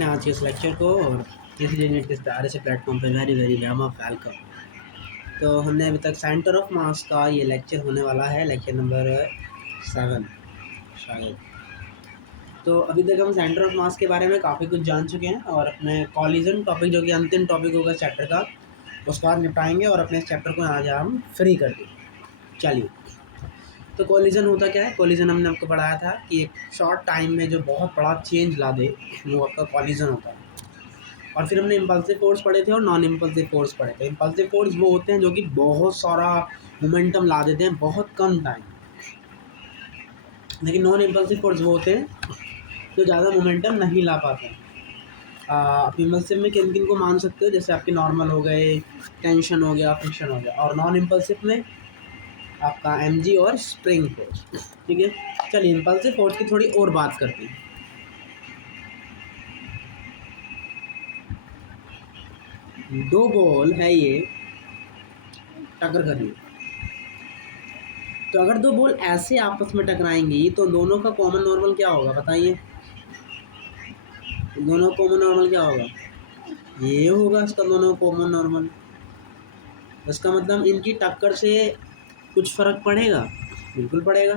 आपने आज के इस लेक्चर को और तीसरी यूनिट के सारे से प्लेटफॉर्म पे वेरी वार्म वेलकम। तो हमने अभी तक सेंटर ऑफ मास का ये लेक्चर होने वाला है, लेक्चर नंबर 7 शायद। तो अभी तक हम सेंटर ऑफ मास के बारे में काफ़ी कुछ जान चुके हैं और अपने कॉलिजन टॉपिक जो कि अंतिम टॉपिक होगा चैप्टर का, उसके बाद निपटाएंगे और अपने इस चैप्टर को आज हम फ्री कर देंगे। चलिए, तो कोलिजन होता क्या है? कोलिजन हमने आपको पढ़ाया था कि एक शॉर्ट टाइम में जो बहुत बड़ा चेंज ला दे वो आपका कोलिजन होता है। और फिर हमने इम्पल्सिव फोर्स पढ़े थे और नॉन इम्पल्सिव फोर्स पढ़े थे। इम्पल्सिव फोर्स वो होते हैं जो कि बहुत सारा मोमेंटम ला देते हैं बहुत कम टाइम, लेकिन नॉन इम्पल्सिव फोर्स वो होते हैं जो ज़्यादा मोमेंटम नहीं ला पाते हैं। आप इम्पल्सिव में किन किन को मान सकते हो? जैसे आपके नॉर्मल हो गए, टेंशन हो गया, फ्रिक्शन हो गया। और नॉन इम्पल्सिव में आपका mg और स्प्रिंग फोर्स। ठीक है, चलिए इम्पल्सिव फोर्स की थोड़ी और बात करते हैं। दो बॉल है, ये टक्कर कर रही है। तो अगर दो बॉल ऐसे आपस में टकराएंगी तो दोनों का कॉमन नॉर्मल क्या होगा? बताइए, दोनों कॉमन नॉर्मल क्या होगा? ये होगा इसका दोनों कॉमन नॉर्मल। इसका मतलब इनकी टक्कर से कुछ फ़र्क पड़ेगा? बिल्कुल पड़ेगा।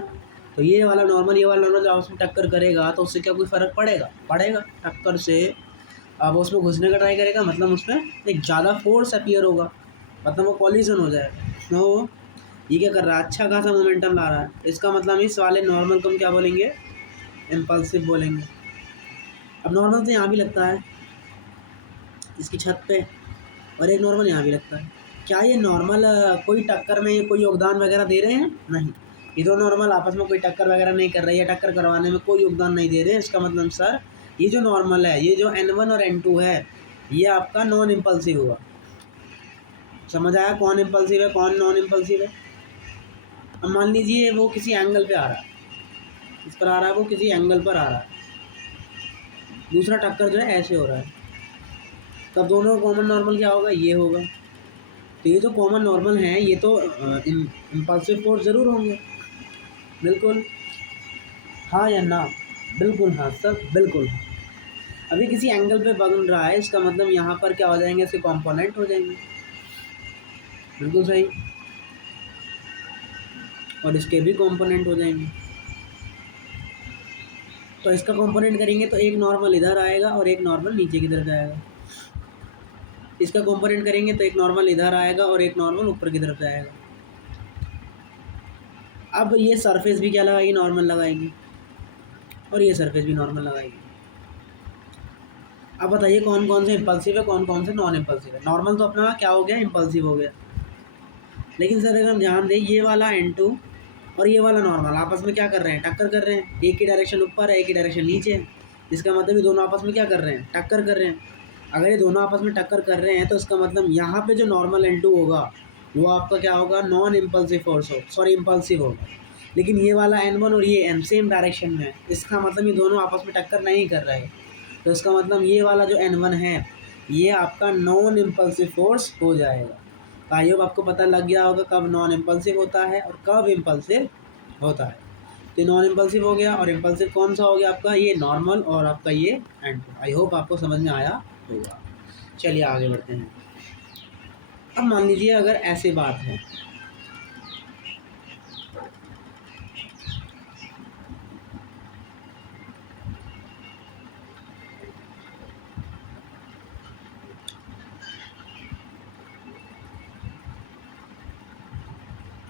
तो ये वाला नॉर्मल जब आपस में टक्कर करेगा तो उससे क्या कोई फ़र्क पड़ेगा? पड़ेगा। टक्कर से अब उसमें घुसने का ट्राई करेगा, मतलब उसमें एक ज़्यादा फोर्स अपीयर होगा, मतलब वो कॉलिजन हो जाएगा। तो ये क्या कर रहा है? अच्छा खासा मोमेंटम ला रहा है। इसका मतलब इस वाले नॉर्मल को हम क्या बोलेंगे? इम्पल्सिव बोलेंगे। अब नॉर्मल तो यहाँ भी लगता है इसकी छत पे, और एक नॉर्मल यहाँ भी लगता है। क्या ये नॉर्मल कोई टक्कर में कोई योगदान वगैरह दे रहे हैं? नहीं, ये दो नॉर्मल आपस में कोई टक्कर वगैरह नहीं कर रही है, टक्कर करवाने में कोई योगदान नहीं दे रहे हैं। इसका मतलब सर ये जो नॉर्मल है, ये जो N1 और N2 है, ये आपका नॉन इम्पल्सिव हुआ। समझ आया कौन इम्पल्सिव है कौन नॉन इम्पल्सिव है? अब मान लीजिए वो किसी एंगल पे आ रहा है, इस पर आ रहा है, वो किसी एंगल पर आ रहा है, दूसरा टक्कर जो है ऐसे हो रहा है, तब दोनों कॉमन नॉर्मल क्या होगा? ये होगा। तो ये जो कॉमन नॉर्मल हैं ये तो इम्पल्सिव फोर्स ज़रूर होंगे। बिल्कुल हाँ या ना? बिल्कुल हाँ सर, बिल्कुल। अभी किसी एंगल पे बन रहा है, इसका मतलब यहाँ पर क्या हो जाएंगे? इसके कंपोनेंट हो जाएंगे। बिल्कुल सही। और इसके भी कंपोनेंट हो जाएंगे। तो इसका कंपोनेंट करेंगे तो एक नॉर्मल इधर आएगा और एक नॉर्मल नीचे की तरफ जाएगा। इसका कंपोनेंट करेंगे तो एक नॉर्मल इधर आएगा और एक नॉर्मल ऊपर की तरफ जाएगा। अब ये सरफेस भी क्या लगाएगी? नॉर्मल लगाएगी, और ये सरफेस भी नॉर्मल लगाएगी। अब बताइए कौन कौन से इम्पल्सिव है, कौन कौन से नॉन इम्पल्सिव है? नॉर्मल तो अपना क्या हो गया? इम्पल्सिव हो गया। लेकिन सर अगर हम ध्यान दें, ये वाला N2 और ये वाला नॉर्मल आपस में क्या कर रहे हैं? टक्कर कर रहे हैं। एक की डायरेक्शन ऊपर है, एक की डायरेक्शन नीचे है। इसका मतलब ये दोनों आपस में क्या कर रहे हैं? टक्कर कर रहे हैं। अगर ये दोनों आपस में टक्कर कर रहे हैं तो इसका मतलब यहाँ पे जो नॉर्मल N2 होगा वो आपका क्या होगा? नॉन इम्पल्सिव फोर्स हो, सॉरी इम्पल्सिव होगा। लेकिन ये वाला N1 और ये सेम डायरेक्शन में है, इसका मतलब ये दोनों आपस में टक्कर नहीं कर रहे हैं। तो इसका मतलब ये वाला जो N1 है ये आपका नॉन इम्पल्सिव फोर्स हो जाएगा। तो आई होप आपको पता लग गया होगा कब नॉन इम्पल्सिव होता है और कब इम्पल्सिव होता है। तो नॉन इम्पल्सिव हो गया, और इम्पल्सिव कौन सा हो गया आपका? ये नॉर्मल और आपका ये N2। आई होप आपको समझ में आया होगा। चलिए आगे बढ़ते हैं। अब मान लीजिए अगर ऐसे बात है,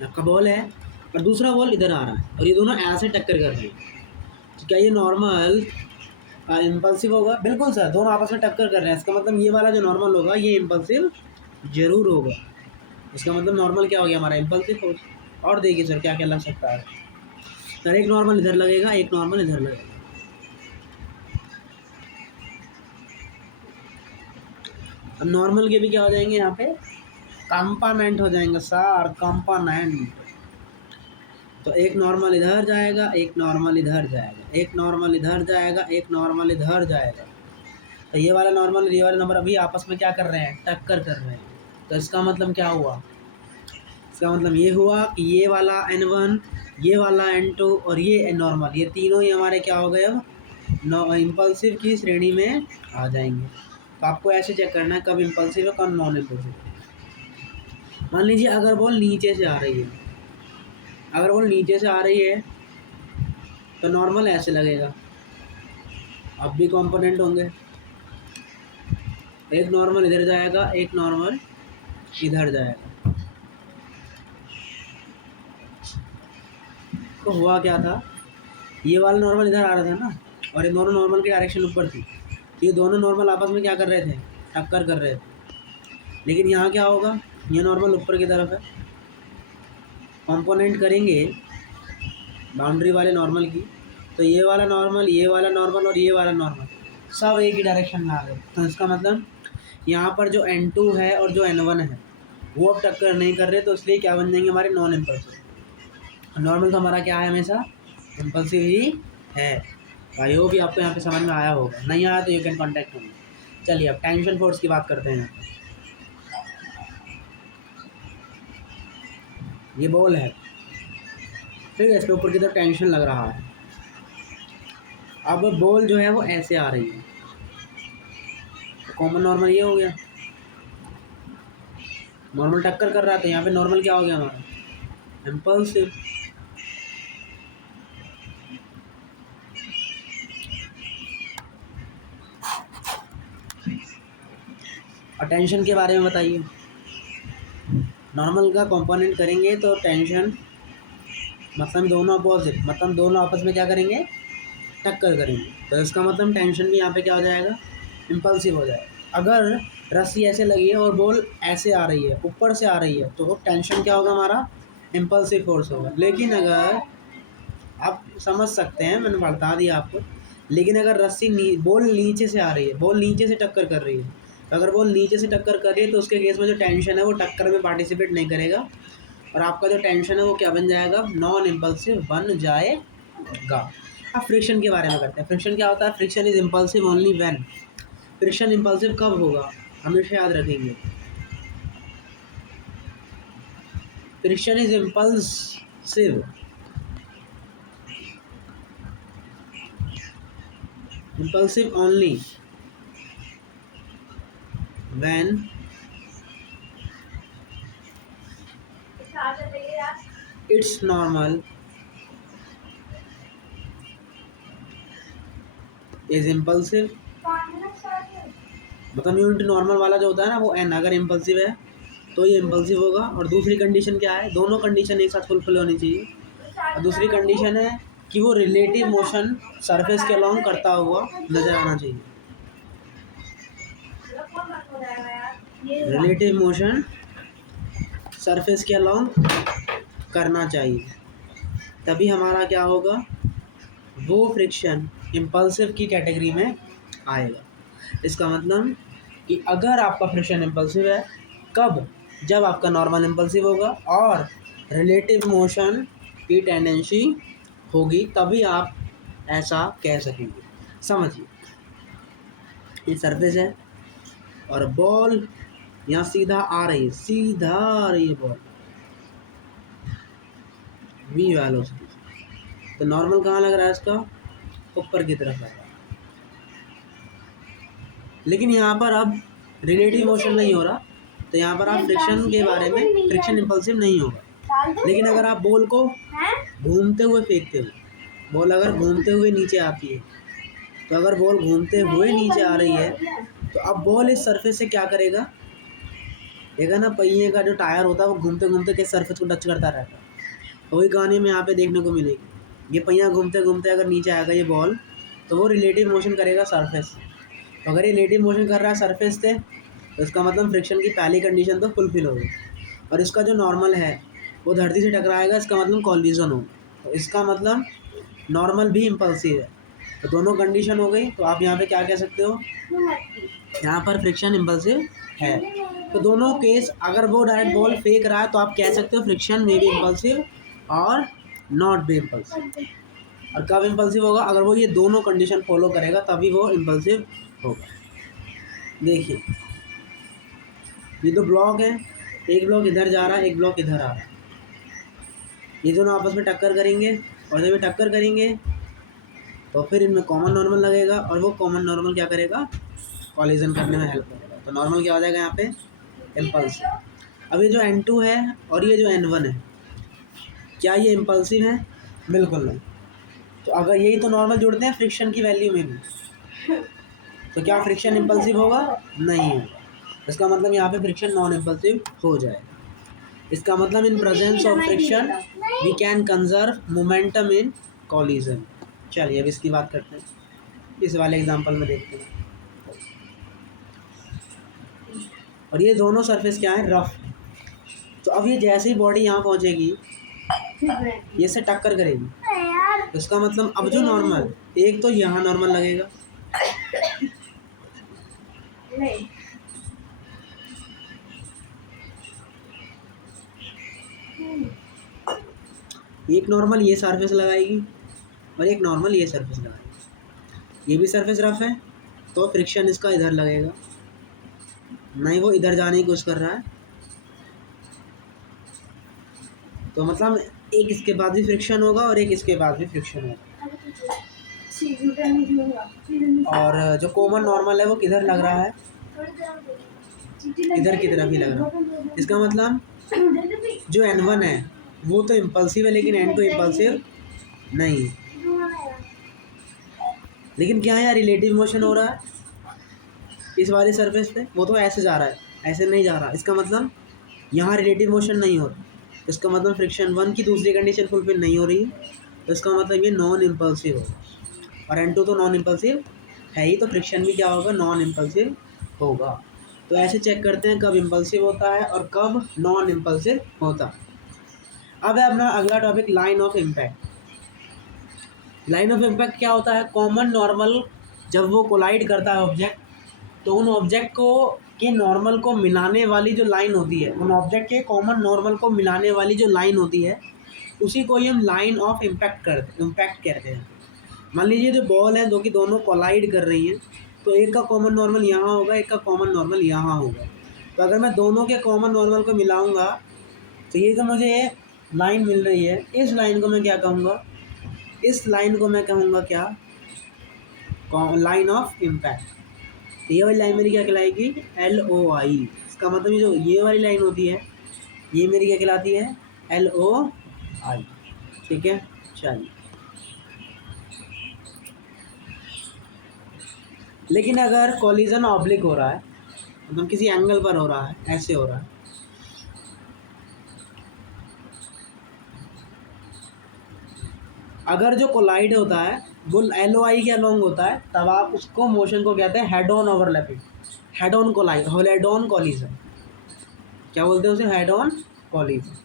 आपका बॉल है और दूसरा बॉल इधर आ रहा है और ये दोनों ऐसे टक्कर कर रहे हैं, तो क्या ये नॉर्मल इम्पल्सिव होगा? बिल्कुल सर, दोनों आपस में टक्कर कर रहे हैं। इसका मतलब ये वाला जो नॉर्मल होगा ये इम्पल्सिव जरूर होगा। इसका मतलब नॉर्मल क्या हो गया हमारा? Impulsive force. और देखिए सर क्या क्या लग सकता है। सर एक नॉर्मल इधर लगेगा, एक नॉर्मल इधर लगेगा। अब नॉर्मल के भी क्या हो जाएंगे? यहाँ पे कंपोनेंट हो जाएंगे सर, कंपोनेंट। तो एक नॉर्मल इधर जाएगा, एक नॉर्मल इधर जाएगा, एक नॉर्मल इधर जाएगा, एक नॉर्मल इधर जाएगा। तो ये वाला नॉर्मल और ये वाला नंबर अभी आपस में क्या कर रहे हैं? टक्कर कर रहे हैं। तो इसका मतलब क्या हुआ? इसका मतलब ये हुआ कि ये वाला N1, ये वाला N2 और ये नॉर्मल, ये तीनों ही हमारे क्या हो गए? अब इम्पल्सिव की श्रेणी में आ जाएंगे। तो आपको ऐसे चेक करना है कब इम्पल्सिव है कब नॉन इम्पल्सिव। मान लीजिए अगर बॉल नीचे से आ रही है, अगर बॉल नीचे से आ रही है तो नॉर्मल ऐसे लगेगा, अब भी कंपोनेंट होंगे, एक नॉर्मल इधर जाएगा एक नॉर्मल इधर जाएगा। तो हुआ क्या था, ये वाला नॉर्मल इधर आ रहा था ना, और ये दोनों नॉर्मल की डायरेक्शन ऊपर थी, तो ये दोनों नॉर्मल आपस में क्या कर रहे थे, टक्कर कर रहे थे। लेकिन यहाँ क्या होगा, ये नॉर्मल ऊपर की तरफ है, कंपोनेंट करेंगे बाउंड्री वाले नॉर्मल की, तो ये वाला नॉर्मल, ये वाला नॉर्मल और ये वाला नॉर्मल सब एक ही डायरेक्शन में आ गए। तो इसका मतलब यहाँ पर जो N2 है और जो N1 है वो अब टक्कर नहीं कर रहे, तो इसलिए क्या बन जाएंगे हमारे नॉन इम्पल्सिव। नॉर्मल तो हमारा क्या है, हमेशा इम्पल्सिव ही है। आई होप भी आपको यहाँ पे समझ में आया होगा, नहीं आया तो यू कैन कॉन्टैक्ट मी। चलिए अब टेंशन फोर्स की बात करते हैं। ये बॉल है, ठीक है, इसके ऊपर की तरफ टेंशन लग रहा है। अब बॉल जो है वो ऐसे आ रही है, कॉमन नॉर्मल ये हो गया, नॉर्मल टक्कर कर रहा था, यहाँ पे नॉर्मल क्या हो गया हमारा, इम्पल्सिव। और टेंशन के बारे में बताइए, नॉर्मल का कंपोनेंट करेंगे तो टेंशन मतलब दोनों अपोजिट, मतलब दोनों आपस में क्या करेंगे, टक्कर करेंगे, तो इसका मतलब टेंशन भी यहाँ पे क्या हो जाएगा, इम्पल्सिव हो जाएगा। अगर रस्सी ऐसे लगी है और बॉल ऐसे आ रही है, ऊपर से आ रही है, तो टेंशन क्या होगा हमारा, इम्पल्सिव फोर्स होगा। लेकिन अगर आप समझ सकते हैं, मैंने बता दिया आपको, लेकिन अगर रस्सी बॉल नीचे से आ रही है, बॉल नीचे से टक्कर कर रही है, तो अगर बॉल नीचे से टक्कर कर रही है तो उसके केस में जो टेंशन है वो टक्कर में पार्टिसिपेट नहीं करेगा, और आपका जो टेंशन है वो क्या बन जाएगा, नॉन इम्पल्सिव बन जाएगा। अब फ्रिक्शन के बारे में करते हैं। फ्रिक्शन क्या होता है, friction is impulsive only when, friction impulsive कब होगा, हमेशा याद रखेंगे, friction is impulsive only when it's normal is impulsive। मतलब यूनिट नॉर्मल वाला जो होता है ना वो n, अगर इम्पल्सिव है तो ये इम्पल्सिव होगा। और दूसरी कंडीशन क्या है, दोनों कंडीशन एक साथ फुलफिल होनी चाहिए। और दूसरी कंडीशन है कि वो रिलेटिव मोशन सरफेस के अलोंग करता हुआ नजर आना चाहिए, रिलेटिव मोशन सरफेस के अलोंग करना चाहिए, तभी हमारा क्या होगा, वो फ्रिक्शन इम्पल्सिव की कैटेगरी में आएगा। इसका मतलब कि अगर आपका फ्रिक्शन इम्पल्सिव है, कब, जब आपका नॉर्मल इम्पल्सिव होगा और रिलेटिव मोशन की टेंडेंसी होगी, तभी आप ऐसा कह सकेंगे। समझिए, ये सरफेस है और बॉल यहाँ सीधा आ रही है, सीधा आ रही है बॉल वी वेलोसिटी, तो नॉर्मल कहाँ लग रहा है इसका, ऊपर की तरफ लग रहा है। लेकिन यहाँ पर अब रिलेटिव मोशन नहीं हो रहा, तो यहाँ पर आप फ्रिक्शन के बारे में, फ्रिक्शन इम्पल्सिव नहीं होगा। लेकिन अगर आप बॉल को घूमते हुए फेंकते हो, बॉल अगर घूमते हुए नीचे आती है, तो अगर बॉल घूमते हुए नीचे आ रही है तो अब बॉल इस सरफेस से क्या करेगा, देखा ना, पहिए का जो टायर होता है वो घूमते घूमते किस सरफेस को टच करता रहता है, तो वही कहानी में यहाँ पे देखने को मिलेगी। ये पहिया घूमते घूमते अगर नीचे आएगा ये बॉल, तो वो रिलेटिव मोशन करेगा सरफेस, तो अगर ये रिलेटिव मोशन कर रहा है सरफेस से, तो इसका मतलब फ्रिक्शन की पहली कंडीशन तो फुलफिल होगी। और इसका जो नॉर्मल है वो धरती से टकराएगा, इसका मतलब कॉलिजन होगा, तो इसका मतलब नॉर्मल भी इम्पल्सिव है। तो दोनों कंडीशन हो गई, तो आप यहाँ पे क्या कह सकते हो, यहाँ पर फ्रिक्शन इम्पल्सिव है। तो दोनों केस, अगर वो डायरेक्ट बॉल फेंक रहा है तो आप कह सकते हो फ्रिक्शन में भी इम्पल्सिव और नॉट भी इम्पल्सिव। और कब इम्पल्सिव होगा, अगर वो ये दोनों कंडीशन फॉलो करेगा तभी वो इम्पल्सिव होगा। देखिए, ये दो ब्लॉक हैं, एक ब्लॉक इधर जा रहा है, एक ब्लॉक इधर आ रहा है, ये दोनों आपस में टक्कर करेंगे, और जब ये टक्कर करेंगे तो फिर इनमें कॉमन नॉर्मल लगेगा और वो कॉमन नॉर्मल क्या करेगा, कॉलिजन करने में हेल्प करेगा। तो नॉर्मल क्या हो जाएगा यहाँ पे, इम्पल्सिव। अब ये जो N2 है और ये जो N1 है, क्या ये इम्पल्सिव है? बिल्कुल नहीं। तो अगर यही तो नॉर्मल जुड़ते हैं फ्रिक्शन की वैल्यू में भी, तो क्या फ्रिक्शन इम्पल्सिव होगा? नहीं होगा। इसका मतलब यहाँ पे फ्रिक्शन नॉन इम्पल्सिव हो जाएगा। इसका मतलब in presence of friction we can conserve momentum in collision. चलिए अब इसकी बात करते हैं, इस वाले एग्जांपल में देखते हैं। और ये दोनों सरफेस क्या है, रफ। तो अब ये जैसे ही बॉडी यहाँ पहुँचेगी ये से टक्कर करेगी, तो इसका मतलब अब जो नॉर्मल, एक तो यहाँ नॉर्मल लगेगा, एक नॉर्मल ये सरफेस लगाएगी और एक नॉर्मल ये सरफेस लगाएगी। ये भी सरफेस रफ है तो फ्रिक्शन इसका इधर लगेगा, नहीं वो इधर जाने की कोशिश कर रहा है, तो मतलब एक इसके बाद भी फ्रिक्शन होगा और एक इसके बाद भी फ्रिक्शन होगा। और जो कॉमन नॉर्मल है वो किधर लग रहा है, इधर की तरफ ही लग रहा है। इसका मतलब जो N1 है वो तो इम्पल्सिव है लेकिन N2 इम्पल्सिव नहीं। लेकिन क्या है, रिलेटिव मोशन हो रहा है इस वाले सरफेस पे, वो तो ऐसे जा रहा है, ऐसे नहीं जा रहा। इसका मतलब यहाँ रिलेटिव मोशन नहीं हो रहा, इसका मतलब फ्रिक्शन 1 की दूसरी कंडीशन फुलफिल नहीं हो रही, तो इसका मतलब ये नॉन इम्पल्सिव होगा। और N2 तो नॉन इम्पल्सिव है ही, तो फ्रिक्शन भी क्या होगा, नॉन इम्पल्सिव होगा। तो ऐसे चेक करते हैं कब इम्पल्सिव होता है और कब नॉन इम्पल्सिव होता है। अब है अपना अगला topic, line of impact. Line of impact क्या होता है, कॉमन नॉर्मल जब वो कोलाइड करता है ऑब्जेक्ट, तो उन ऑब्जेक्ट को के नॉर्मल को मिलाने वाली जो लाइन होती है, उन ऑब्जेक्ट के कॉमन नॉर्मल को मिलाने वाली जो लाइन होती है, उसी को ही हम लाइन ऑफ इम्पैक्ट कहते हैं। मान लीजिए जो बॉल है, दो की दोनों कोलाइड कर रही हैं, तो एक का कॉमन नॉर्मल यहाँ होगा, एक का कॉमन नॉर्मल यहाँ होगा। तो अगर मैं दोनों के कॉमन नॉर्मल को मिलाऊंगा तो ये जो मुझे लाइन मिल रही है, इस लाइन को मैं क्या कहूँगा, इस लाइन को मैं कहूँगा क्या, लाइन ऑफ इम्पैक्ट। ये वाली लाइन मेरी क्या कहलाएगी, LOI। इसका मतलब जो ये वाली लाइन होती है ये मेरी क्या कहलाती है, LOI। ठीक है, चलिए। लेकिन अगर कॉलिजन ऑब्लिक हो रहा है, मतलब किसी एंगल पर हो रहा है, ऐसे हो रहा है, अगर जो कोलाइड होता है वो LOI के अलोंग होता है, तब आप उसको मोशन को कहते हैं head on overlapping, head on collide, head on collision. क्या बोलते हैं उसे, हेड ऑन कॉलिजन।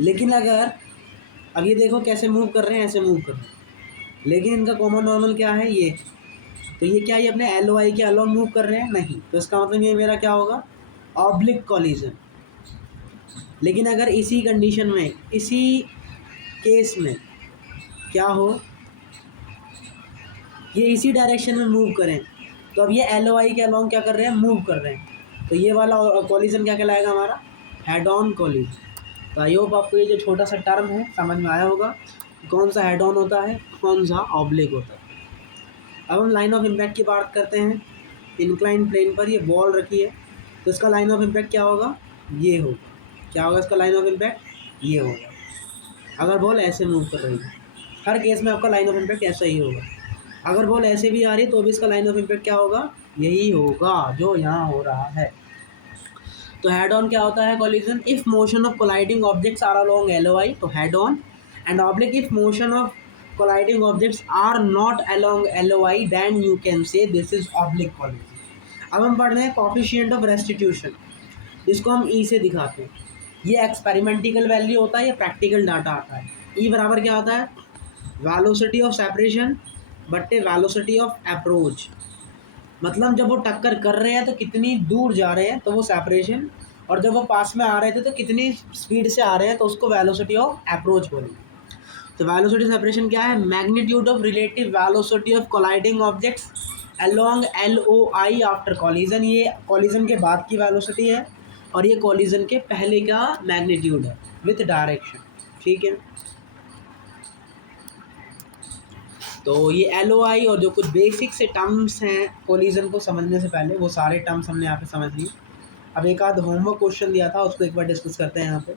लेकिन अगर अब ये देखो कैसे मूव कर रहे हैं, ऐसे मूव कर रहे हैं, लेकिन इनका कॉमन नॉर्मल क्या है, ये, तो ये क्या, ये अपने LOI के अलोंग मूव कर रहे हैं, नहीं, तो इसका मतलब ये मेरा क्या होगा, ऑब्लिक कॉलिजन। लेकिन अगर इसी कंडीशन में, इसी केस में क्या हो, ये इसी डायरेक्शन में मूव करें, तो अब ये LOI के अलोंग क्या कर रहे हैं, मूव कर रहे हैं, तो ये वाला कॉलिजन क्या कहलाएगा हमारा, हेड ऑन कॉलिजन। तो आई होप आपको ये जो छोटा सा टर्म है समझ में आया होगा, कौन सा हेड ऑन होता है, कौन सा ऑब्लिक होता है। अब हम लाइन ऑफ इम्पैक्ट की बात करते हैं। इंक्लाइन प्लेन पर ये बॉल रखी है, तो इसका लाइन ऑफ इम्पैक्ट क्या होगा, ये होगा। क्या होगा इसका लाइन ऑफ इम्पैक्ट, ये होगा। अगर बॉल ऐसे मूव कर रही है, हर केस में आपका लाइन ऑफ इम्पैक्ट ऐसा ही होगा। अगर बॉल ऐसे भी आ रही है तो भी इसका लाइन ऑफ इम्पैक्ट क्या होगा, यही होगा जो यहाँ हो रहा है। तो हेड ऑन क्या होता है, collision if motion of colliding objects are along LOI, तो head on. And oblique if motion of colliding objects are not along LOI, then you can say this is oblique collision. अब हम पढ़ रहे हैं coefficient of restitution, जिसको हम E से दिखाते हैं। ये एक्सपेरिमेंटिकल वैल्यू होता है, ये प्रैक्टिकल डाटा आता है। E बराबर क्या होता है, वेलोसिटी ऑफ सेपरेशन बट्टे वेलोसिटी ऑफ अप्रोच। मतलब जब वो टक्कर कर रहे हैं तो कितनी दूर जा रहे हैं, तो वो सेपरेशन, और जब वो पास में आ रहे थे तो कितनी स्पीड से आ रहे हैं, तो उसको वेलोसिटी ऑफ अप्रोच बोलेंगे। तो वेलोसिटी सेपरेशन क्या है, magnitude of relative velocity of colliding objects along LOI after collision. ये कॉलिजन के बाद की वेलोसिटी है और ये कॉलिजन के पहले का मैग्नीट्यूड है विथ डायरेक्शन। ठीक है, तो ये LOI और जो कुछ बेसिक से टर्म्स हैं कोलिजन को समझने से पहले, वो सारे टर्म्स हमने यहाँ पे समझ लिए। अब एक आध होमवर्क क्वेश्चन दिया था, उसको एक बार डिस्कस करते हैं यहाँ पे।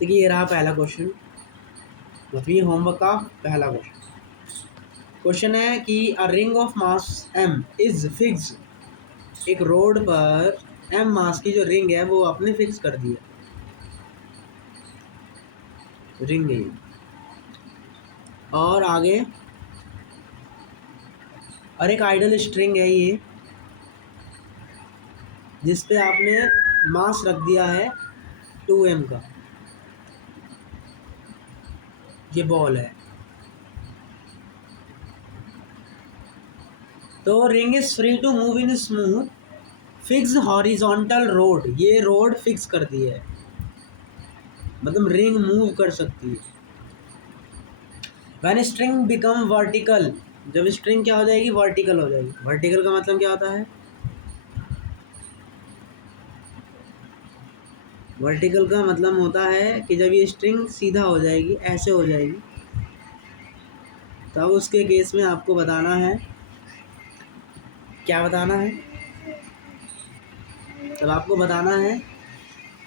देखिए ये रहा पहला क्वेश्चन, मतलब होमवर्क का पहला क्वेश्चन। क्वेश्चन है कि a ring of mass m is fix, एक रोड पर m मास की जो रिंग है वो आपने फिक्स कर दी है, रिंग है। और आगे और एक आइडल स्ट्रिंग है ये, जिस पे आपने मास रख दिया है 2m का, ये बॉल है। तो ring is free to move in smooth fix horizontal road, ये रोड फिक्स कर दी है, मतलब रिंग मूव कर सकती है। व्हेन स्ट्रिंग बिकम वर्टिकल, जब स्ट्रिंग क्या हो जाएगी, वर्टिकल हो जाएगी। वर्टिकल का मतलब क्या होता है, वर्टिकल का मतलब होता है कि जब ये स्ट्रिंग सीधा हो जाएगी, ऐसे हो जाएगी, तब उसके केस में आपको बताना है, क्या बताना है, तब आपको बताना है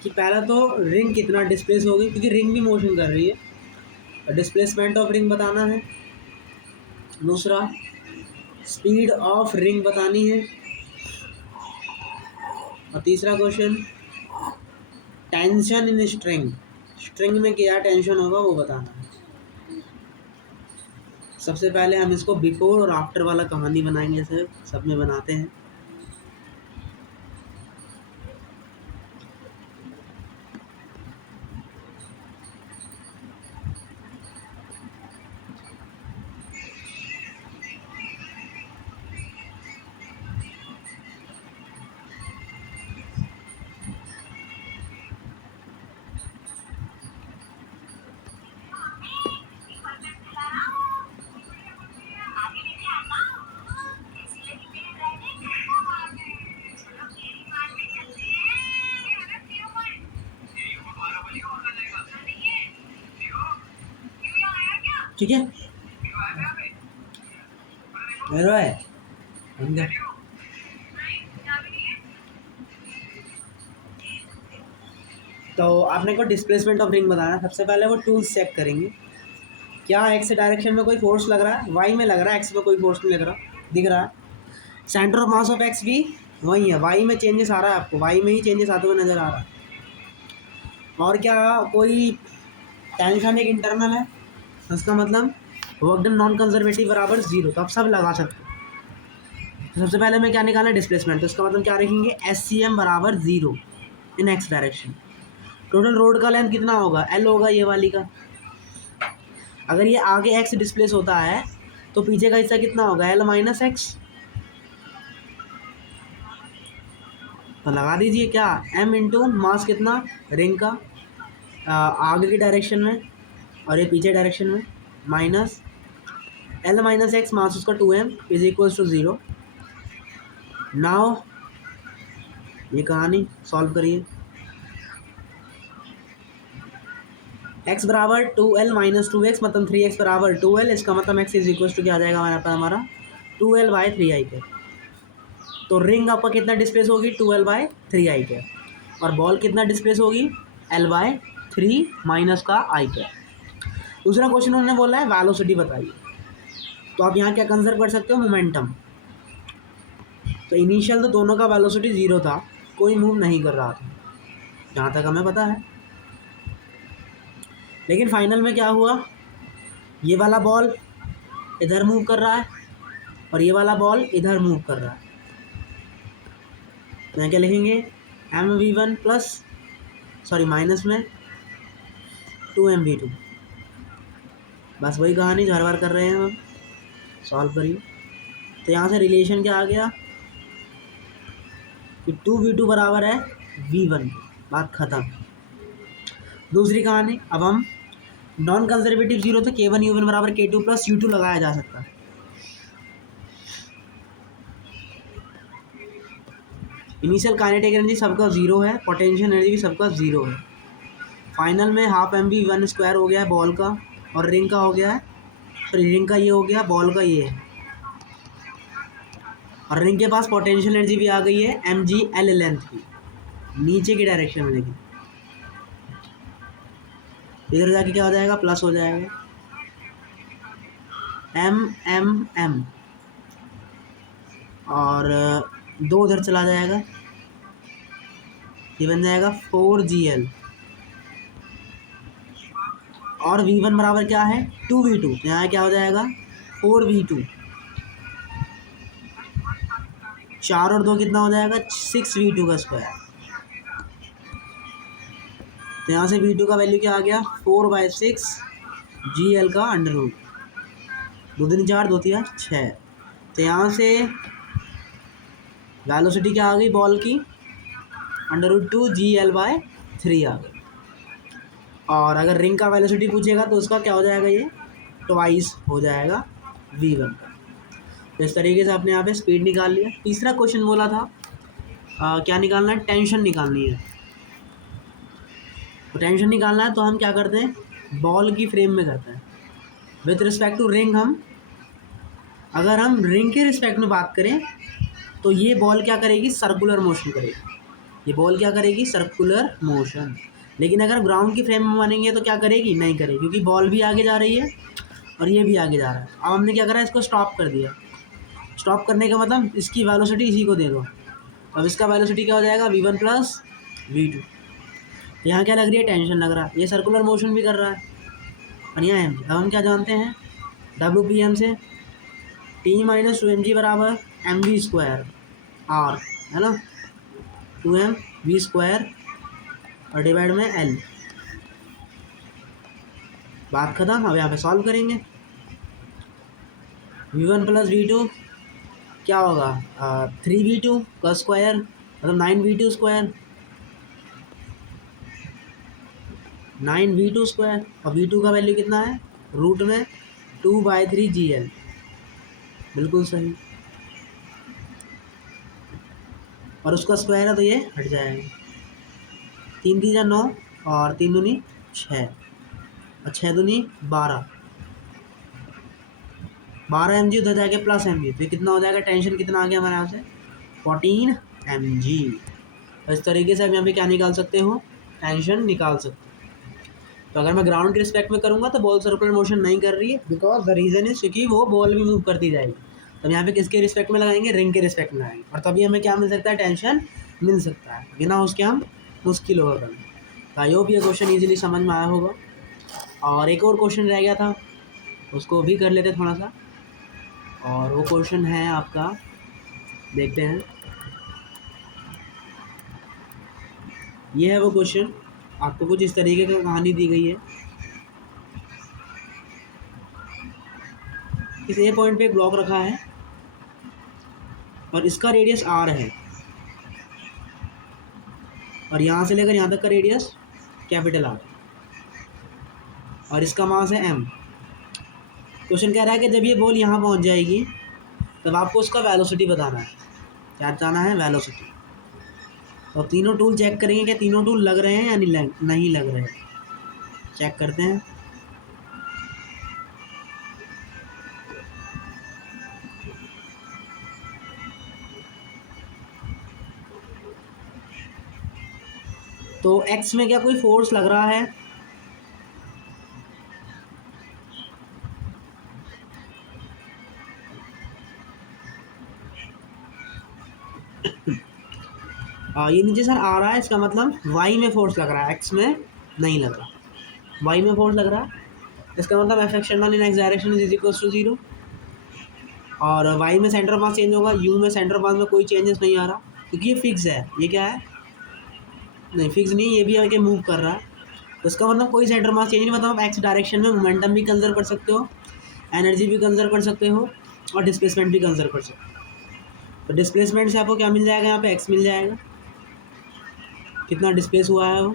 कि पहला तो रिंग कितना डिस्प्लेस होगी, क्योंकि रिंग भी मोशन कर रही है, डिस्प्लेसमेंट ऑफ रिंग बताना है। दूसरा स्पीड ऑफ रिंग बतानी है। और तीसरा question tension in string, string में क्या टेंशन होगा वो बताना है। सबसे पहले हम इसको बिफोर और आफ्टर वाला कहानी बनाएंगे, सर सब में बनाते हैं। ठीक है, मेरा है समझा। तो आपने को डिस्प्लेसमेंट ऑफ रिंग बताना। सबसे पहले वो टूल्स चेक करेंगे, क्या एक्स डायरेक्शन में कोई फोर्स लग रहा है, वाई में लग रहा है, एक्स में कोई फोर्स नहीं लग रहा, दिख रहा है। Centre of mass of x भी वही है, वाई में चेंजेस आ रहा है, आपको वाई में ही चेंजेस आते हुए नजर आ रहा है। और क्या कोई टेंशन एक इंटरनल है, उसका मतलब वर्क डन नॉन कंजर्वेटिव बराबर 0, तो आप सब लगा सकते हो। तो सबसे पहले मैं क्या निकाला, डिस्प्लेसमेंट, तो इसका मतलब क्या रखेंगे, SCM बराबर 0 इन एक्स डायरेक्शन। टोटल रोड का लेंथ कितना होगा, L होगा ये वाली का। अगर ये आगे एक्स डिस्प्लेस होता है तो पीछे का हिस्सा कितना होगा, L माइनस एक्स। तो लगा दीजिए क्या, M इंटू मास कितना रिंग का आगे की डायरेक्शन में और ये पीछे डायरेक्शन में, माइनस L माइनस एक्स मास उसका 2m is equals to 0। Now ये कहानी सॉल्व करिए। x बराबर 2l माइनस 2x मतलब 3x बराबर 2l, इसका मतलब x इज इक्वल्स टू क्या आ जाएगा हमारे पास, हमारा 2l बाई 3i के। तो रिंग आपका कितना डिस्प्लेस होगी, 2l बाई 3i के, और बॉल कितना डिस्प्लेस होगी, L बाई 3 माइनस का i के। दूसरा क्वेश्चन उन्होंने बोला है वेलोसिटी बताइए, तो आप यहाँ क्या कंसिडर कर सकते हो, मोमेंटम। तो इनिशियल तो दोनों का वेलोसिटी 0 था, कोई मूव नहीं कर रहा था जहाँ तक हमें पता है। लेकिन फाइनल में क्या हुआ, ये वाला बॉल इधर मूव कर रहा है और ये वाला बॉल इधर मूव कर रहा है। तो यहाँ क्या लिखेंगे, mv1 प्लस सॉरी माइनस में 2mv2, बस वही कहानी जो हर बार कर रहे हैं हम, सॉल्व करिए। तो यहाँ से रिलेशन क्या आ गया कि 2v2 बराबर है v1, बात ख़त्म। दूसरी कहानी, अब हम नॉन कंजर्वेटिव जीरो तो K1 U1 बराबर K2 प्लस U2 लगाया जा सकता है। इनिशियल काइनेटिक एनर्जी सबका जीरो है, पोटेंशियल एनर्जी भी सबका जीरो है। फाइनल में हाफ mv1 स्क्वायर हो गया है बॉल का, और रिंग का हो गया है, सॉरी रिंग का ये हो गया, बॉल का ये है, और रिंग के पास पोटेंशियल एनर्जी भी आ गई है mgl लेंथ की, नीचे की डायरेक्शन में। लेकिन इधर जाके क्या हो जाएगा, प्लस हो जाएगा m, और दो उधर चला जाएगा, ये बन जाएगा 4gl, और v1 बराबर क्या है 2v2, यहाँ क्या हो जाएगा 4v2, 4 और 2 कितना हो जाएगा 6v2 का स्क्वायर। तो यहाँ से v2 का वैल्यू क्या आ गया 4/6 gl का अंडर रूट, 2 दूनी 4 2 तिया 6। तो यहाँ से वेलोसिटी क्या आ गई बॉल की √2 gl/3 आ गई। और अगर रिंग का वेलोसिटी पूछेगा तो उसका क्या हो जाएगा, ये ट्वाइस हो जाएगा v1 का। तो इस तरीके से आपने यहाँ पे स्पीड निकाल लिया। तीसरा क्वेश्चन बोला था क्या निकालना है, टेंशन निकालनी है। तो टेंशन निकालना है तो हम क्या करते हैं, बॉल की फ्रेम में करते हैं विथ रिस्पेक्ट टू रिंग। अगर हम रिंग के रिस्पेक्ट में बात करें तो ये बॉल क्या करेगी, सर्कुलर मोशन करेगी, ये बॉल क्या करेगी सर्कुलर मोशन। लेकिन अगर ग्राउंड की फ्रेम में मानेंगे तो क्या करेगी, नहीं करेगी, क्योंकि बॉल भी आगे जा रही है और ये भी आगे जा रहा है। अब हमने क्या करा, इसको स्टॉप कर दिया। स्टॉप करने का मतलब इसकी वेलोसिटी इसी को दे दो। अब इसका वेलोसिटी क्या हो जाएगा v1 प्लस v2। यहाँ क्या लग रही है, टेंशन लग रहा है, ये सर्कुलर मोशन भी कर रहा है, और यहाँ mg। अब हम क्या जानते हैं WPM से, T-2mg बराबर mv² r है ना, 2mv² और डिवाइड में l। बात खत्म। अब यहाँ पे सॉल्व करेंगे। v1 प्लस v2 क्या होगा 3v2 का स्क्वायर, मतलब 9v2 स्क्वायर, 9v2 स्क्वायर, और v2 का वैल्यू कितना है रूट में 2/3 gl, बिल्कुल सही। और उसका स्क्वायर है तो ये हट जाएगा, 3 3 9 और 3 दूनी 6 और 6 दूनी 12, 12 mg उधर जाके प्लस mg, तो कितना हो जाएगा, टेंशन कितना आ गया हमारे यहाँ से 14 mg। तो इस तरीके से हम यहाँ पे क्या निकाल सकते हो, टेंशन निकाल सकते हो। तो अगर मैं ग्राउंड के रिस्पेक्ट में करूँगा तो बॉल सर्कुलर मोशन नहीं कर रही है, बिकॉज द रीज़न इज क्योंकि वो बॉल भी मूव करती जाएगी। तो यहाँ पे किसके रिस्पेक्ट में लगाएंगे, रिंग के रिस्पेक्ट में लगाएंगे, और तभी हमें क्या मिल सकता है, टेंशन मिल सकता है, बिना उसके हम मुश्किल होगा करना। तो आई होप ये क्वेश्चन ईजिली समझ में आया होगा। और एक और क्वेश्चन रह गया था, उसको भी कर लेते थोड़ा सा, और वो क्वेश्चन है आपका, देखते हैं। ये है वो क्वेश्चन, आपको कुछ इस तरीके की कहानी दी गई है। इस ए पॉइंट पे एक ब्लॉक रखा है और इसका रेडियस r है, और यहाँ से लेकर यहाँ तक का रेडियस कैपिटल R, और इसका मास है m। क्वेश्चन कह रहा है कि जब ये बॉल यहाँ पहुँच जाएगी तब आपको उसका वेलोसिटी बताना है। क्या बताना है, वेलोसिटी। तो तीनों टूल चेक करेंगे कि तीनों टूल लग रहे हैं या नहीं लग रहे हैं। चेक करते हैं। तो x में क्या कोई फोर्स लग रहा है, ये नीचे सर आ रहा है, इसका मतलब y में फोर्स लग रहा है, x में नहीं लग रहा, y में फोर्स लग रहा है। इसका मतलब F external in X direction is equal to 0, और y में सेंटर ऑफ मास चेंज होगा, u में सेंटर ऑफ मास में कोई चेंजेस नहीं आ रहा, क्योंकि ये फिक्स है। ये क्या है, नहीं फिक्स नहीं, ये भी आके मूव कर रहा है। तो इसका मतलब कोई सेंटर मास चेंज नहीं, मतलब आप एक्स डायरेक्शन में मोमेंटम भी कंजर्व कर सकते हो, एनर्जी भी कंजर्व कर सकते हो, और डिस्प्लेसमेंट भी कंजर्व कर सकते हो। तो डिस्प्लेसमेंट से आपको क्या मिल जाएगा, यहाँ पे एक्स मिल जाएगा, कितना डिस्प्लेस हुआ है वो,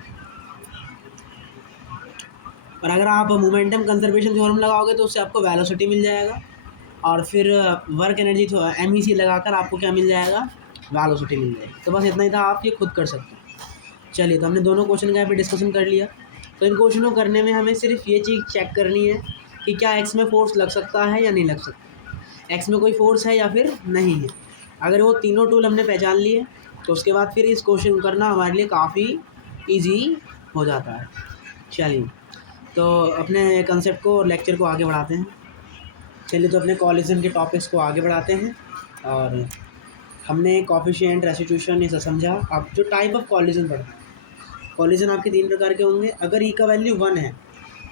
और अगर आप मोमेंटम कंजर्वेशन थ्योरम लगाओगे तो उससे आपको वेलोसिटी मिल जाएगा, और फिर वर्क एनर्जी MEC लगाकर आपको क्या मिल जाएगा, वेलोसिटी मिल जाएगी। तो बस इतना ही था, आप ये खुद कर सकते हो। चलिए, तो हमने दोनों क्वेश्चन का यहाँ पे डिस्कशन कर लिया। तो इन क्वेश्चनों को करने में हमें सिर्फ ये चीज़ चेक करनी है कि क्या एक्स में फोर्स लग सकता है या नहीं लग सकता, एक्स में कोई फोर्स है या फिर नहीं है। अगर वो तीनों टूल हमने पहचान लिए तो उसके बाद फिर इस क्वेश्चन करना हमारे लिए काफ़ी ईजी हो जाता है। चलिए, तो अपने कंसेप्ट को, लेक्चर को आगे बढ़ाते हैं। चलिए, तो अपने कॉलिजन के टॉपिक्स को आगे बढ़ाते हैं। और हमने कोएफिशिएंट, रेस्टिट्यूशन ये सब समझा। अब जो टाइप ऑफ कॉलिजन पढ़ा, कॉलिजन आपके 3 प्रकार के होंगे। अगर ई का वैल्यू 1 है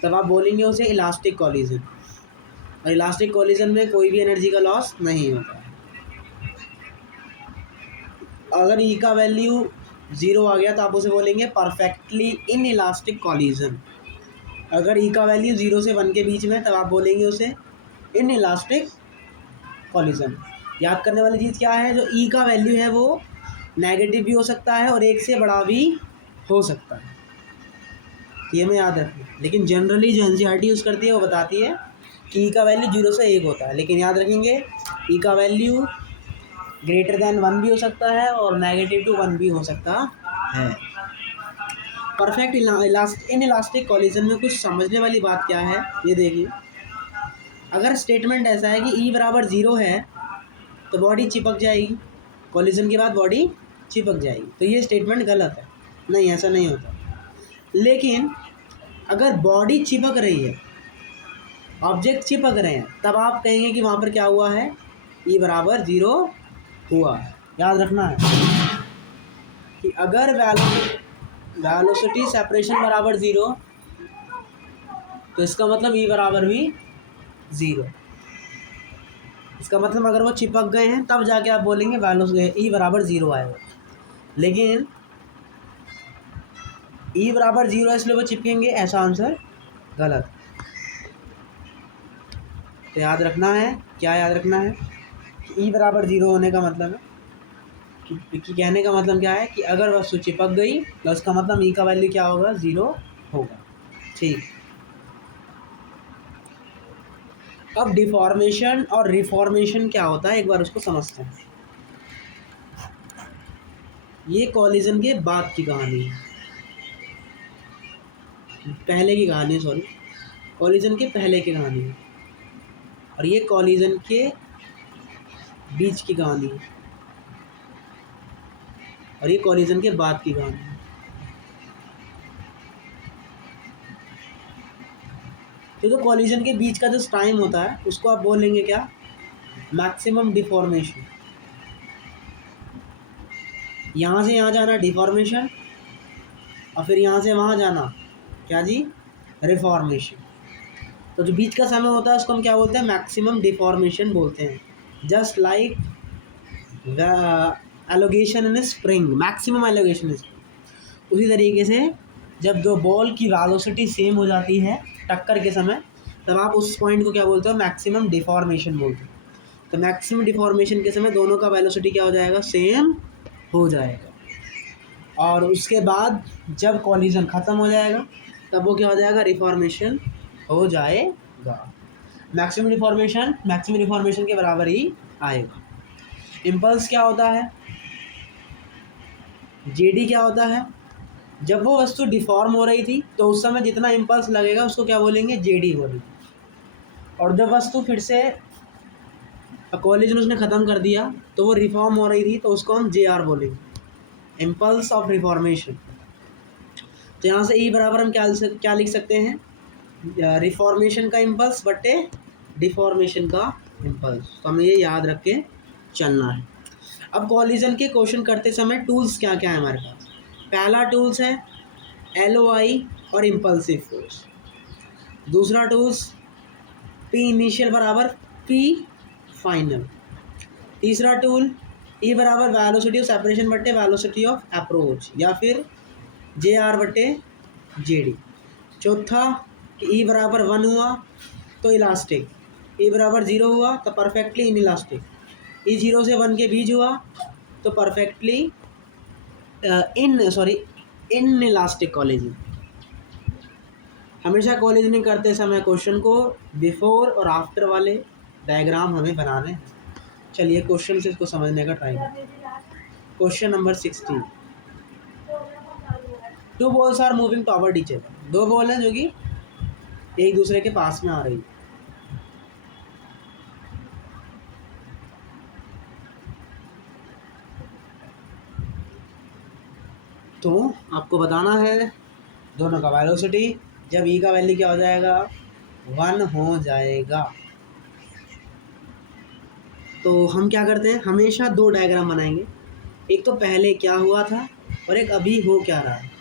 तब आप बोलेंगे उसे इलास्टिक कॉलिजन, और इलास्टिक कॉलिजन में कोई भी एनर्जी का लॉस नहीं होता है। अगर ई का वैल्यू 0 आ गया तो आप उसे बोलेंगे परफेक्टली इन इलास्टिक कॉलिजन। अगर ई का वैल्यू 0 से 1 के बीच में तब आप बोलेंगे उसे इन इलास्टिक कॉलिजन। याद करने वाली चीज़ क्या है, जो ई का वैल्यू है वो नेगेटिव भी हो सकता है और 1 से बड़ा भी हो सकता है, ये हमें याद रखना। लेकिन जनरली जो NCERT यूज़ करती है वो बताती है कि ई का वैल्यू 0 से 1 होता है। लेकिन याद रखेंगे, ई का वैल्यू ग्रेटर दैन 1 भी हो सकता है और -1 भी हो सकता है। परफेक्ट इन इलास्टिक कॉलिजन में कुछ समझने वाली बात क्या है, ये देखिए। अगर स्टेटमेंट ऐसा है कि ई बराबर 0 है तो बॉडी चिपक जाएगी, कॉलिजन के बाद बॉडी चिपक जाएगी, तो ये स्टेटमेंट गलत है। नहीं, ऐसा नहीं होता। लेकिन अगर बॉडी चिपक रही है, ऑब्जेक्ट चिपक रहे हैं, तब आप कहेंगे कि वहाँ पर क्या हुआ है, ई बराबर 0 हुआ है। याद रखना है कि अगर वेलोसिटी सेपरेशन बराबर 0 तो इसका मतलब ई बराबर भी 0। इसका मतलब अगर वो चिपक गए हैं तब जाके आप बोलेंगे ई बराबर 0 आएगा। लेकिन ई बराबर 0 इसलिए वो चिपकेंगे, ऐसा आंसर गलत। तो याद रखना है, क्या याद रखना है, ई बराबर 0 होने का मतलब है कि कहने का मतलब क्या है कि अगर वस्तु चिपक गई तो उसका मतलब ई का वैल्यू क्या होगा, 0 होगा। ठीक। अब डिफॉर्मेशन और रिफॉर्मेशन क्या होता है, एक बार उसको समझते हैं। ये कॉलिजन के बाद की कहानी है, पहले की कहानी, सॉरी, कॉलिजन के पहले की कहानी है, और ये कॉलिजन के बीच की कहानी है, और ये कॉलिजन के बाद की कहानी है। तो जो कॉलिजन के बीच का जो टाइम होता है उसको आप बोलेंगे क्या, मैक्सिमम डिफॉर्मेशन। यहाँ से यहाँ जाना डिफॉर्मेशन, और फिर यहाँ से वहाँ जाना क्या जी, रिफॉर्मेशन। तो जो बीच का समय होता है उसको हम क्या बोलते हैं, मैक्सिमम डिफॉर्मेशन बोलते हैं। जस्ट लाइक एलोगेशन इन स्प्रिंग, मैक्सिमम एलोगेशन इन स्प्रिंग। उसी तरीके से जब दो बॉल की वेलोसिटी सेम हो जाती है टक्कर के समय, तब आप उस पॉइंट को क्या बोलते हो, मैक्सिमम डिफॉर्मेशन बोलते हो। तो मैक्सिमम डिफॉर्मेशन के समय दोनों का वेलोसिटी क्या हो जाएगा, सेम हो जाएगा। और उसके बाद जब कॉलिजन ख़त्म हो जाएगा तब वो क्या हो जाएगा, रिफॉर्मेशन हो जाएगा। मैक्सिमम डिफॉर्मेशन के बराबर ही आएगा। इम्पल्स क्या होता है, जेडी क्या होता है, जब वो वस्तु डिफॉर्म हो रही थी तो उस समय जितना इम्पल्स लगेगा उसको क्या बोलेंगे, जेडी बोलेंगे। और जब वस्तु फिर से कॉलिजन उसने ख़त्म कर दिया तो वो रिफॉर्म हो रही थी तो उसको हम JR बोलेंगे, इम्पल्स ऑफ रिफॉर्मेशन। तो यहाँ से ई बराबर हम क्या लिख सकते हैं, रिफॉर्मेशन का इम्पल्स बटे डिफॉर्मेशन का इम्पल्स। तो हमें ये याद रख के चलना है। अब कॉलिजन के क्वेश्चन करते समय टूल्स क्या क्या है हमारे पास। पहला टूल्स है LOI और इम्पल्सिव फोर्स। दूसरा टूल्स P इनिशियल बराबर P फाइनल। तीसरा टूल E बराबर वेलोसिटी ऑफ सेपरेशन बटे वेलोसिटी ऑफ अप्रोच, या फिर JR बटे JD। चौथा E बराबर 1 हुआ तो इलास्टिक, E बराबर 0 हुआ तो परफेक्टली इन इलास्टिक, E 0 से 1 के बीच हुआ तो परफेक्टली इन इलास्टिक कॉलिजन। हमेशा कॉलेजनिंग करते समय क्वेश्चन को बिफोर और आफ्टर वाले डायग्राम हमें बनाने हैं। चलिए क्वेश्चन से इसको समझने का ट्राई करें। Question number 16। Two balls are moving toward each other. दो बॉल हैं जो कि एक दूसरे के पास में आ रही है। तो आपको बताना है दोनों का वेलोसिटी जब ई का वैल्यू क्या हो जाएगा 1 हो जाएगा। तो हम क्या करते हैं हमेशा दो डायग्राम बनाएंगे, एक तो पहले क्या हुआ था और एक अभी हो क्या रहा है।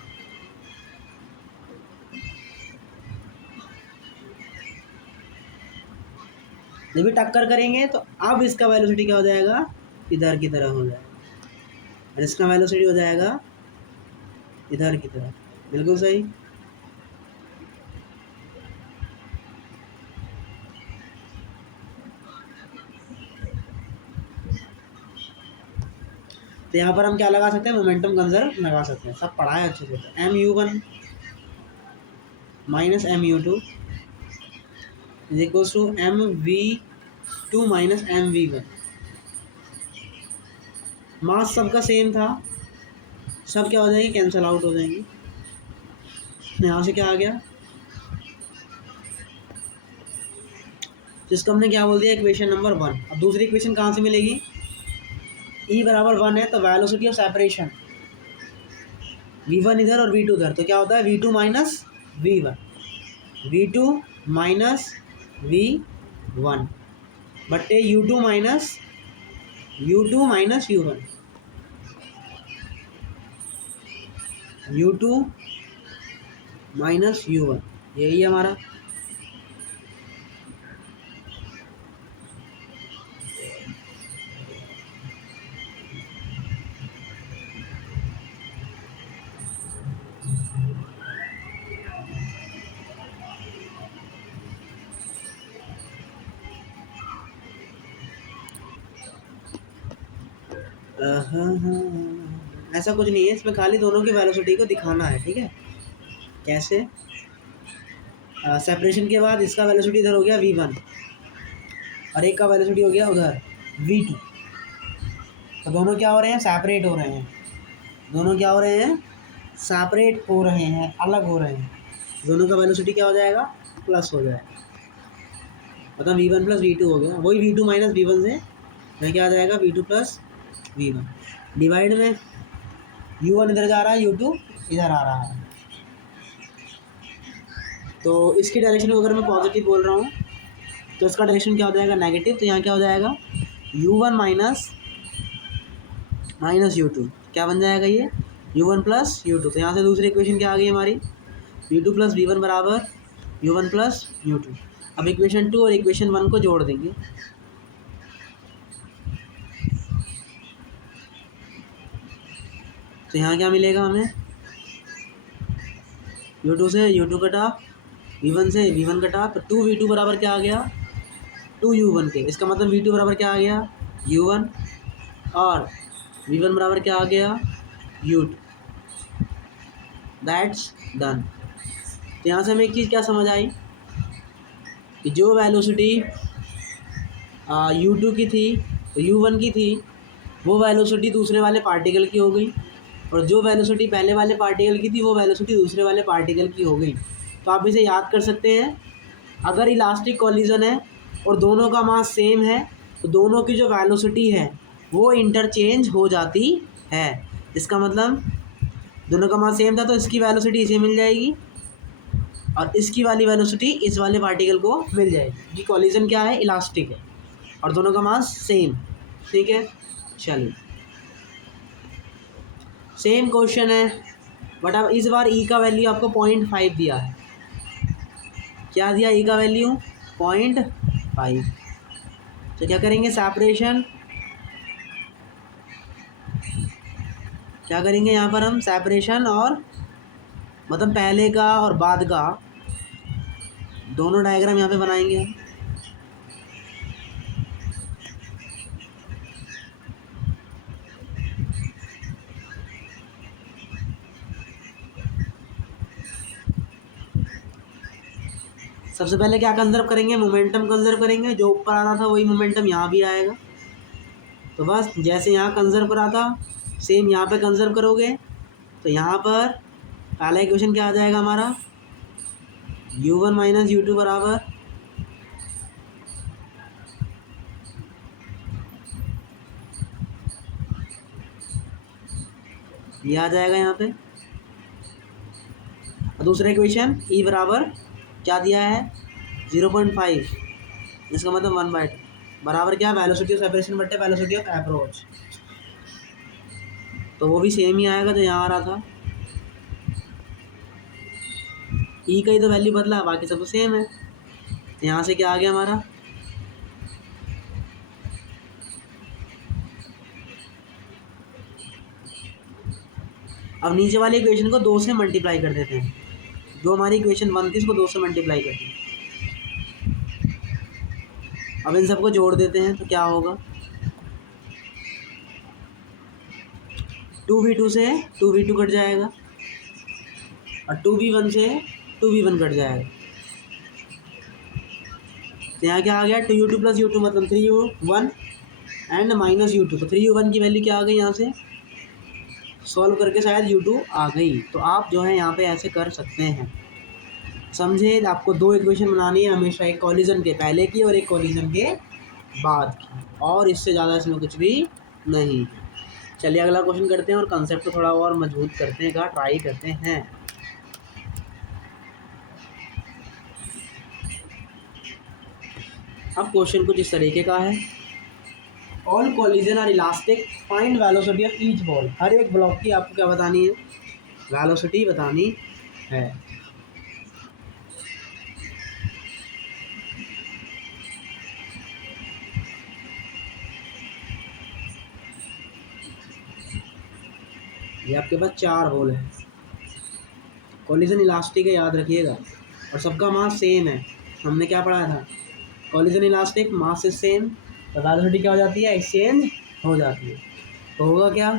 जब भी टक्कर करेंगे तो अब इसका वेलोसिटी क्या हो जाएगा इधर की तरह हो जाएगा और इसका वेलोसिटी हो जाएगा इधर की तरह। बिल्कुल सही। तो यहाँ पर हम क्या लगा सकते हैं मोमेंटम कंजर्व लगा सकते हैं, सब पढ़ा है अच्छे से। mu1 minus mu2 is equals to mv2 minus mv1। Mass सबका सेम था, सब क्या हो जाएंगे कैंसिल आउट हो जाएंगे। यहाँ से क्या आ गया जिसको हमने क्या बोल दिया इक्वेशन नंबर 1। अब दूसरी इक्वेशन कहाँ से मिलेगी E बराबर 1 है तो वेलोसिटी ऑफ सेपरेशन v1 इधर और v2 उधर, तो क्या होता है v2 minus v1 v2 minus v1 बट्टे u2 minus u2 minus u1 u2 minus u1 यही है हमारा। ऐसा कुछ नहीं है इसमें, खाली दोनों की वेलोसिटी को दिखाना है। ठीक है कैसे सेपरेशन के बाद इसका वेलोसिटी इधर हो गया v1 और एक का वेलोसिटी हो गया उधर v2, तो दोनों क्या हो रहे हैं सेपरेट हो रहे हैं, दोनों क्या हो रहे हैं सेपरेट हो रहे हैं, अलग हो रहे हैं। दोनों का वेलोसिटी क्या हो जाएगा प्लस हो जाएगा, मतलब v1 प्लस v2 हो गया। वही v2 माइनस v1 से मैं क्या आ जाएगा v2 प्लस v1 डिवाइड में u1 इधर जा रहा है u2 इधर आ रहा है। तो इसकी डायरेक्शन को अगर मैं पॉजिटिव बोल रहा हूँ तो इसका डायरेक्शन क्या हो जाएगा नेगेटिव, तो यहाँ क्या हो जाएगा u1 माइनस माइनस u2 क्या बन जाएगा ये u1 प्लस u2। तो यहाँ से दूसरी इक्वेशन क्या आ गई हमारी v2 प्लस v1 बराबर u1 प्लस u2। अब इक्वेशन 2 और इक्वेशन 1 को जोड़ देंगे, तो यहाँ क्या मिलेगा हमें u2 से u2 कटा v1 से v1 कटा, तो 2v2 बराबर क्या आ गया 2u1 के। इसका मतलब v2 बराबर क्या आ गया u1 और v1 बराबर क्या आ गया u2। That's done. तो यहाँ से हमें एक चीज़ क्या समझ आई कि जो वेलोसिटी u2 की थी u1 की थी वो वेलोसिटी दूसरे वाले पार्टिकल की हो गई, और जो वेलोसिटी पहले वाले पार्टिकल की थी वो वेलोसिटी दूसरे वाले पार्टिकल की हो गई। तो आप इसे याद कर सकते हैं, अगर इलास्टिक कॉलिजन है और दोनों का मास सेम है तो दोनों की जो वेलोसिटी है वो इंटरचेंज हो जाती है। इसका मतलब दोनों का मास सेम था तो इसकी वेलोसिटी इसे मिल जाएगी और इसकी वाली वेलोसिटी इस वाले पार्टिकल को मिल जाएगी। ये कॉलिजन क्या है इलास्टिक है और दोनों का मास सेम। ठीक है चलिए सेम क्वेश्चन है बट अब इस बार ई का वैल्यू आपको 0.5 दिया है। क्या दिया ई का वैल्यू 0.5। तो क्या करेंगे सेपरेशन, क्या करेंगे यहाँ पर हम सेपरेशन और मतलब पहले का और बाद का दोनों डायग्राम यहाँ पे बनाएंगे हम। सबसे पहले क्या कंजर्व करेंगे, मोमेंटम कंजर्व करेंगे। जो ऊपर आ रहा था वही मोमेंटम यहाँ भी आएगा। तो बस जैसे यहाँ कंजर्व करा था सेम यहाँ पे कंजर्व करोगे। तो यहाँ पर पहला इक्वेशन क्या आ जाएगा हमारा, u1 माइनस u2 बराबर ये आ जाएगा यहाँ पे। और दूसरा इक्वेशन e बराबर क्या दिया है 0.5, इसका मतलब 1/2 बराबर क्या, वेलोसिटी ऑफ सेपरेशन बट्टे वेलोसिटी ऑफ अप्रोच। तो वो भी सेम ही आएगा जो यहाँ आ रहा था। ई का ही तो वैल्यू बदला, बाकी सब तो सेम है। तो यहाँ से क्या आ गया हमारा, अब नीचे वाली इक्वेशन को 2 से मल्टीप्लाई कर देते हैं। जो हमारी इक्वेशन 1 थी इसको 2 से मल्टीप्लाई करते हैं। अब इन सबको जोड़ देते हैं तो क्या होगा, 2v2 से 2v2 कट जाएगा और 2v1 से 2v1 कट जाएगा। तो यहाँ क्या आ गया 2u2 प्लस u2 मतलब 3u1 एंड माइनस u2। तो 3u1 की वैल्यू क्या आ गई, यहाँ से सॉल्व करके शायद u2 आ गई। तो आप जो है यहाँ पे ऐसे कर सकते हैं, समझे। आपको 2 इक्वेशन बनानी है हमेशा, एक कॉलिजन के पहले की और एक कॉलिजन के बाद की, और इससे ज़्यादा इसमें कुछ भी नहीं। चलिए अगला क्वेश्चन करते हैं और कंसेप्ट को थोड़ा और मजबूत करते हैं, ट्राई करते हैं। अब क्वेश्चन कुछ इस तरीके का है, all collision are elastic, find velocity of each ball. हर एक ब्लॉक की आपको क्या बतानी है, वेलोसिटी बतानी है। ये आपके पास 4 बॉल है, कॉलिजन इलास्टिक है याद रखिएगा, और सबका मास सेम है। हमने क्या पढ़ा था, collision elastic mass is same, तो वेलोसिटी क्या हो जाती है, एक्सचेंज हो जाती है। तो होगा क्या,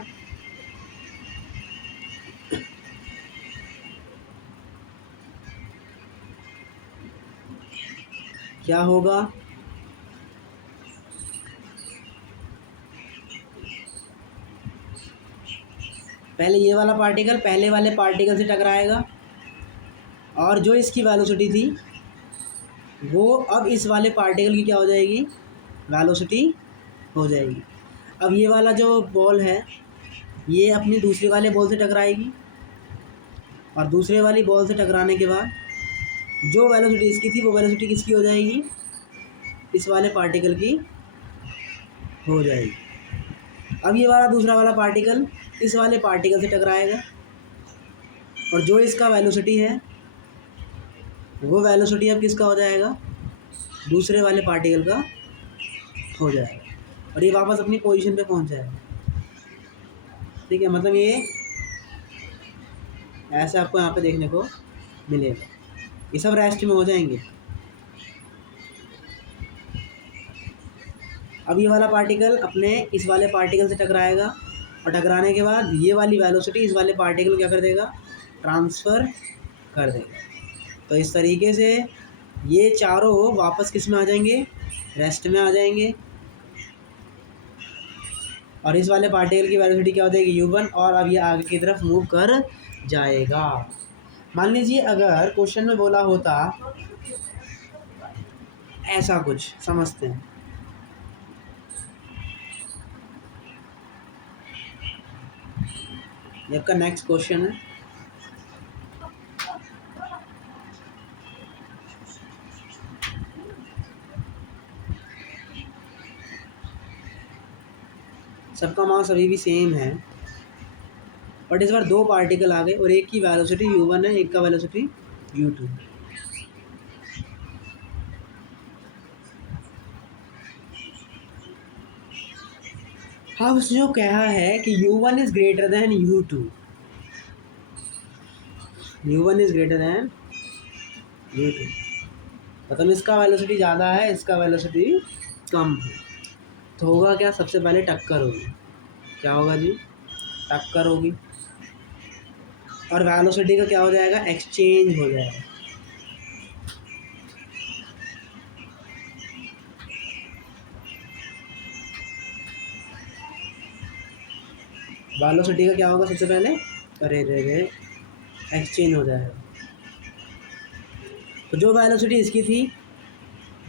क्या होगा, पहले ये वाला पार्टिकल पहले वाले पार्टिकल से टकराएगा और जो इसकी वेलोसिटी थी वो अब इस वाले पार्टिकल की क्या हो जाएगी, वेलोसिटी हो जाएगी। अब ये वाला जो बॉल है ये अपनी दूसरे वाले बॉल से टकराएगी और दूसरे वाली बॉल से टकराने के बाद जो वेलोसिटी इसकी थी वो वेलोसिटी किसकी हो जाएगी, इस वाले पार्टिकल की हो जाएगी। अब ये वाला दूसरा वाला पार्टिकल इस वाले पार्टिकल से टकराएगा और जो इसका वेलोसिटी है वो वेलोसिटी अब किसका हो जाएगा, दूसरे वाले पार्टिकल का हो जाएगा और ये वापस अपनी पोजीशन पे पहुंच जाएगा। ठीक है, मतलब ये ऐसा आपको यहाँ पे देखने को मिलेगा। ये सब रेस्ट में हो जाएंगे। अब ये वाला पार्टिकल अपने इस वाले पार्टिकल से टकराएगा और टकराने के बाद ये वाली वेलोसिटी इस वाले पार्टिकल को क्या कर देगा, ट्रांसफ़र कर देगा। तो इस तरीके से ये चारों वापस किस में आ जाएंगे, रेस्ट में आ जाएंगे और इस वाले पार्टिकल की वेलोसिटी क्या हो जाएगी u1 और अब ये आगे की तरफ मूव कर जाएगा। मान लीजिए अगर क्वेश्चन में बोला होता ऐसा कुछ, समझते हैं। ये आपका नेक्स्ट क्वेश्चन है, सबका मास अभी भी सेम है बट इस बार 2 पार्टिकल आ गए और एक की वेलोसिटी u1 है, एक का वेलोसिटी u2। अब जो कहा है कि u1 is greater than u2, u1 is greater than u2 मतलब इसका वेलोसिटी ज़्यादा है, इसका वेलोसिटी कम है। तो होगा क्या, सबसे पहले टक्कर होगी। क्या होगा जी, टक्कर होगी और वेलोसिटी का क्या हो जाएगा, एक्सचेंज हो जाएगा। वेलोसिटी का क्या होगा सबसे पहले, अरे रे रे, एक्सचेंज हो जाएगा। तो जो वेलोसिटी इसकी थी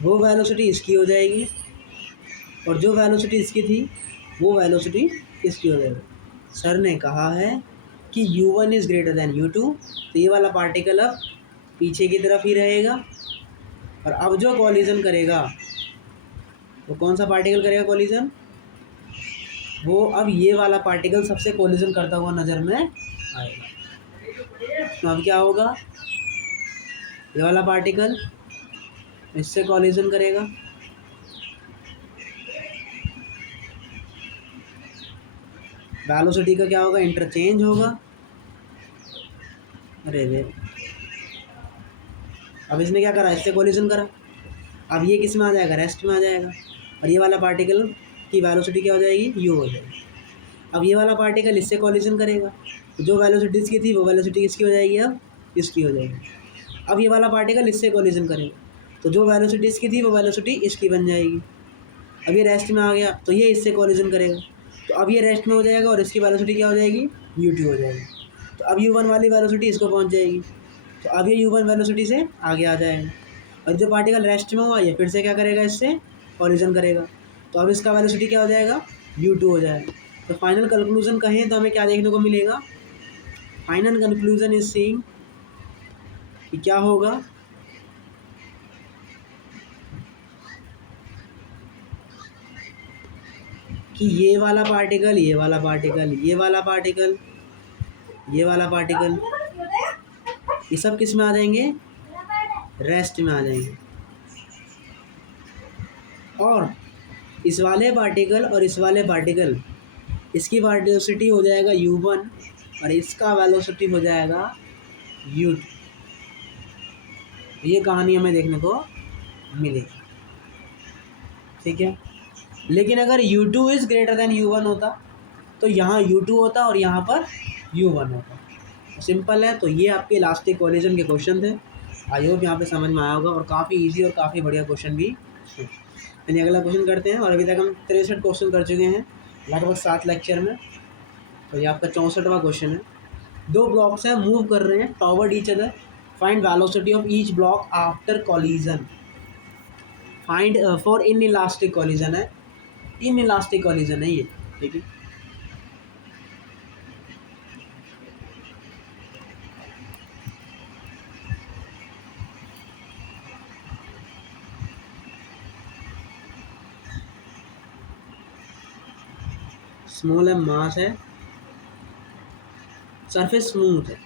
वो वेलोसिटी इसकी हो जाएगी, और जो वेलोसिटी इसकी थी वो वेलोसिटी इसकी हो जाएगी। सर ने कहा है कि u1 is greater than u2, तो ये वाला पार्टिकल अब पीछे की तरफ ही रहेगा, और अब जो कॉलिजन करेगा वो कौन सा पार्टिकल करेगा कॉलिजन, वो अब ये वाला पार्टिकल सबसे कॉलिजन करता हुआ नज़र में आएगा। तो अब क्या होगा, ये वाला पार्टिकल इससे कॉलिजन करेगा, वेलोसिटी का क्या होगा, इंटरचेंज होगा। अरे रे, अब इसने क्या करा, इससे कोलिजन करा, अब ये किस में आ जाएगा, रेस्ट में आ जाएगा, और ये वाला पार्टिकल की वेलोसिटी क्या हो जाएगी, यू हो जाएगी। अब ये वाला पार्टिकल इससे कोलिजन करेगा, तो जो वेलोसिटी इसकी थी वो वेलोसिटी किसकी हो जाएगी, अब इसकी हो जाएगी। अब ये वाला पार्टिकल इससे कोलिजन करेगा, तो जो वेलोसिटी इसकी थी वो वेलोसिटी इसकी बन जाएगी। अब ये रेस्ट में आ गया तो ये इससे कोलिजन करेगा, तो अब ये रेस्ट में हो जाएगा और इसकी वेलोसिटी क्या हो जाएगी, u2 हो जाएगी। तो अब u1 वाली वेलोसिटी इसको पहुंच जाएगी, तो अब ये u1 वेलोसिटी से आगे आ जाएगा, और जो पार्टिकल रेस्ट में हुआ ये फिर से क्या करेगा, इससे कोलिजन करेगा, तो अब इसका वेलोसिटी क्या हो जाएगा, u2 हो जाएगा। तो फाइनल कंक्लूजन कहें तो हमें क्या देखने को मिलेगा, फाइनल कंक्लूजन इज सेइंग कि क्या होगा, कि ये वाला पार्टिकल, ये वाला पार्टिकल, ये वाला पार्टिकल, ये वाला पार्टिकल, ये सब किस में आ जाएंगे, रेस्ट में आ जाएंगे, और इस वाले पार्टिकल और इस वाले पार्टिकल, इसकी वेलोसिटी हो जाएगा u1 और इसका वेलोसिटी हो जाएगा u2। ये कहानी हमें देखने को मिलेगी, ठीक है। लेकिन अगर u2 is greater than u1 होता तो यहाँ u2 होता और यहाँ पर u1 होता। सिंपल है। तो ये आपके इलास्टिक कोलिजन के क्वेश्चन थे। आई होप यहाँ पे समझ में आया होगा, और काफ़ी इजी और काफ़ी बढ़िया क्वेश्चन भी है। यानी अगला क्वेश्चन करते हैं, और अभी तक हम 63 क्वेश्चन कर चुके हैं लगभग 7 लेक्चर में। तो ये आपका 64वां क्वेश्चन है। दो ब्लॉक्स हैं, मूव कर रहे हैं toward each other, find velocity of each block after collision, find for inelastic collision है, इन इलास्टिक कॉलिजन है ये, ठीक है। स्मॉल है, मास है, सरफेस स्मूथ है।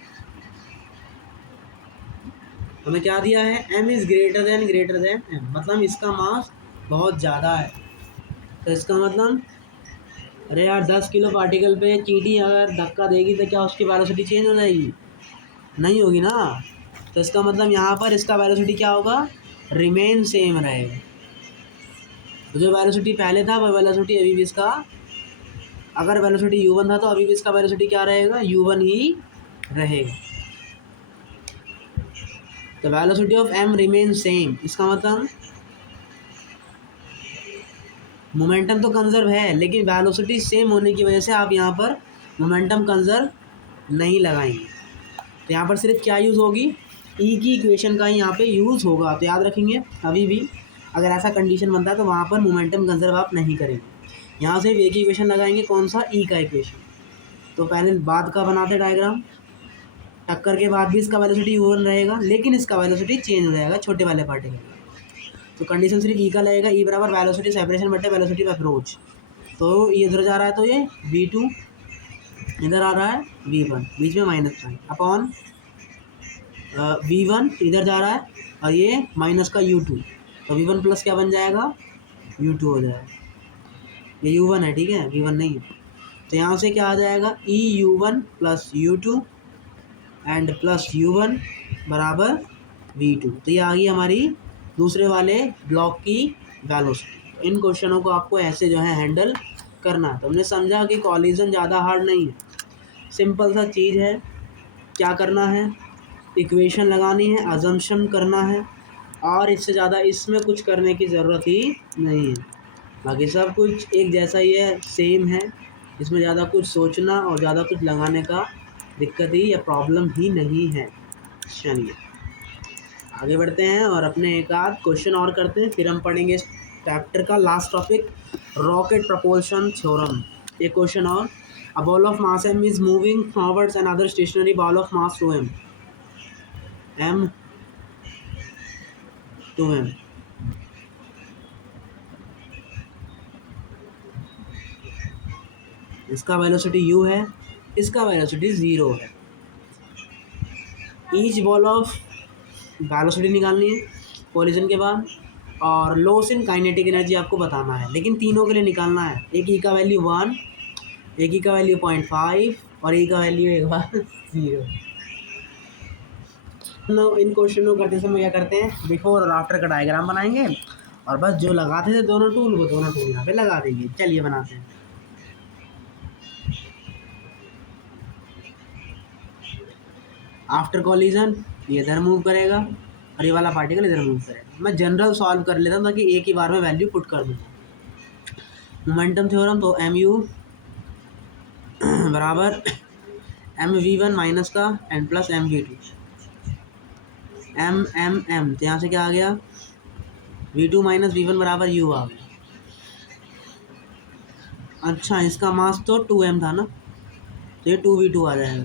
हमें क्या दिया है, m is greater than m, मतलब इसका मास बहुत ज़्यादा है। तो इसका मतलब, अरे यार 10 किलो पार्टिकल पे चींटी अगर धक्का देगी तो क्या उसकी वेलोसिटी चेंज हो जाएगी, नहीं होगी ना। तो इसका मतलब यहाँ पर इसका वेलोसिटी क्या होगा, रिमेन सेम रहेगा। तो जो वेलोसिटी पहले था वह वेलोसिटी अभी भी इसका, अगर वेलोसिटी u1 था तो अभी भी इसका वेलोसिटी क्या रहेगा, u1 ही रहेगा। तो velocity of m remain same, इसका मतलब मोमेंटम तो कंजर्व है, लेकिन वेलोसिटी सेम होने की वजह से आप यहाँ पर मोमेंटम कंजर्व नहीं लगाएंगे। तो यहाँ पर सिर्फ क्या यूज़ होगी, ई की इक्वेशन का ही यहाँ पे यूज़ होगा। तो याद रखेंगे, अभी भी अगर ऐसा कंडीशन बनता है तो वहाँ पर मोमेंटम कंजर्व आप नहीं करेंगे। यहाँ से एक ही इक्वेशन लगाएंगे, कौन सा, ई का इक्वेशन। तो पहले बाद का बनाते डायग्राम, टक्कर के बाद भी इसका वेलोसिटी u1 रहेगा, लेकिन इसका वेलोसिटी चेंज हो जाएगा छोटे वाले पार्टिकल का। तो कंडीशन सिर्फ ई का लगेगा, ई बराबर वेलोसिटी सेपरेशन बटे वेलोसिटी ऑफ अप्रोच। तो ये इधर जा रहा है तो ये v2, इधर आ रहा है v1, बीच में माइनस साइन, अपॉन v1 इधर जा रहा है और ये माइनस का u2, तो v1 प्लस क्या बन जाएगा, u2 हो जाएगा। ये u1 है, ठीक है, v1 नहीं है। तो यहाँ से क्या आ जाएगा, ई u1 plus u2 and plus u1 बराबर v2। तो ये आ गई हमारी दूसरे वाले ब्लॉक की वेलोसिटी। इन क्वेश्चनों को आपको ऐसे जो है हैंडल करना है। तो हमने समझा कि कॉलिजन ज़्यादा हार्ड नहीं है, सिंपल सा चीज़ है। क्या करना है, इक्वेशन लगानी है, अजम्पशन करना है, और इससे ज़्यादा इसमें कुछ करने की ज़रूरत ही नहीं है। बाकी सब कुछ एक जैसा ही है, सेम है। इसमें ज़्यादा कुछ सोचना और ज़्यादा कुछ लगाने का दिक्कत ही या प्रॉब्लम ही नहीं है। चलिए आगे बढ़ते हैं और अपने एक आध क्वेश्चन और करते हैं, फिर हम पढ़ेंगे इस चैप्टर का last topic, rocket propulsion theorem. एक क्वेश्चन और, a ball of mass m is moving forwards and other stationary ball of mass 2m m 2m, इसका वेलोसिटी u है, इसका वेलोसिटी 0 है। ईच बॉल ऑफ, वेलोसिटी निकालनी है collision के बाद, और लॉस इन काइनेटिक एनर्जी आपको बताना है, लेकिन तीनों के लिए निकालना है। एक ई का वैल्यू 1, एक ई का वैल्यू 0.5 और ई का वैल्यू एक बार 0। इन क्वेश्चनों करते समय क्या करते हैं, बिफोर और आफ्टर का डायग्राम बनाएंगे और बस जो लगाते थे दोनों टूल वो दोनों टूल यहाँ पे लगा देंगे। चलिए बनाते हैं। आफ्टर कॉलिजन ये इधर मूव करेगा और ये वाला पार्टिकल इधर मूव करेगा। मैं जनरल सॉल्व कर लेता हूँ ताकि एक ही बार में वैल्यू पुट कर दूँगा। मोमेंटम थ्योरम, तो एम यू बराबर एम वी वन माइनस का N plus M V two, M M M, तो यहाँ से क्या आ गया, V two minus V one बराबर यू आ गया। अच्छा इसका मास तो 2m था ना, तो ये 2v2 आ जाएगा।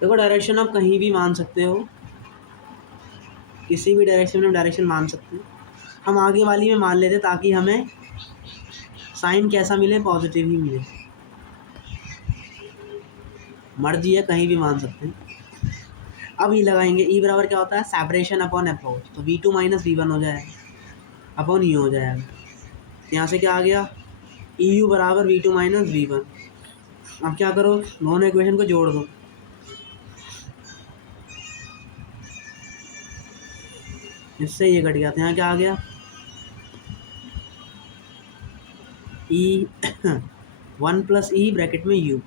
देखो डायरेक्शन आप कहीं भी मान सकते हो, किसी भी डायरेक्शन में डायरेक्शन मान सकते हो। हम आगे वाली में मान लेते ताकि हमें साइन कैसा मिले, पॉजिटिव ही मिले। मर्जी है, कहीं भी मान सकते हैं। अब ई लगाएंगे, ई बराबर क्या होता है, सेपरेशन अपॉन अप्रोच, तो v2 माइनस वी वन हो जाएगा अपॉन यू हो जाएगा। यहाँ से क्या आ गया, ई यू बराबर v2 माइनस वी वन। अब क्या करो, दोनों इक्वेशन को जोड़ दो, इससे ये कट गया। तो यहाँ क्या आ गया, ई 1 प्लस ई ब्रैकेट में यू।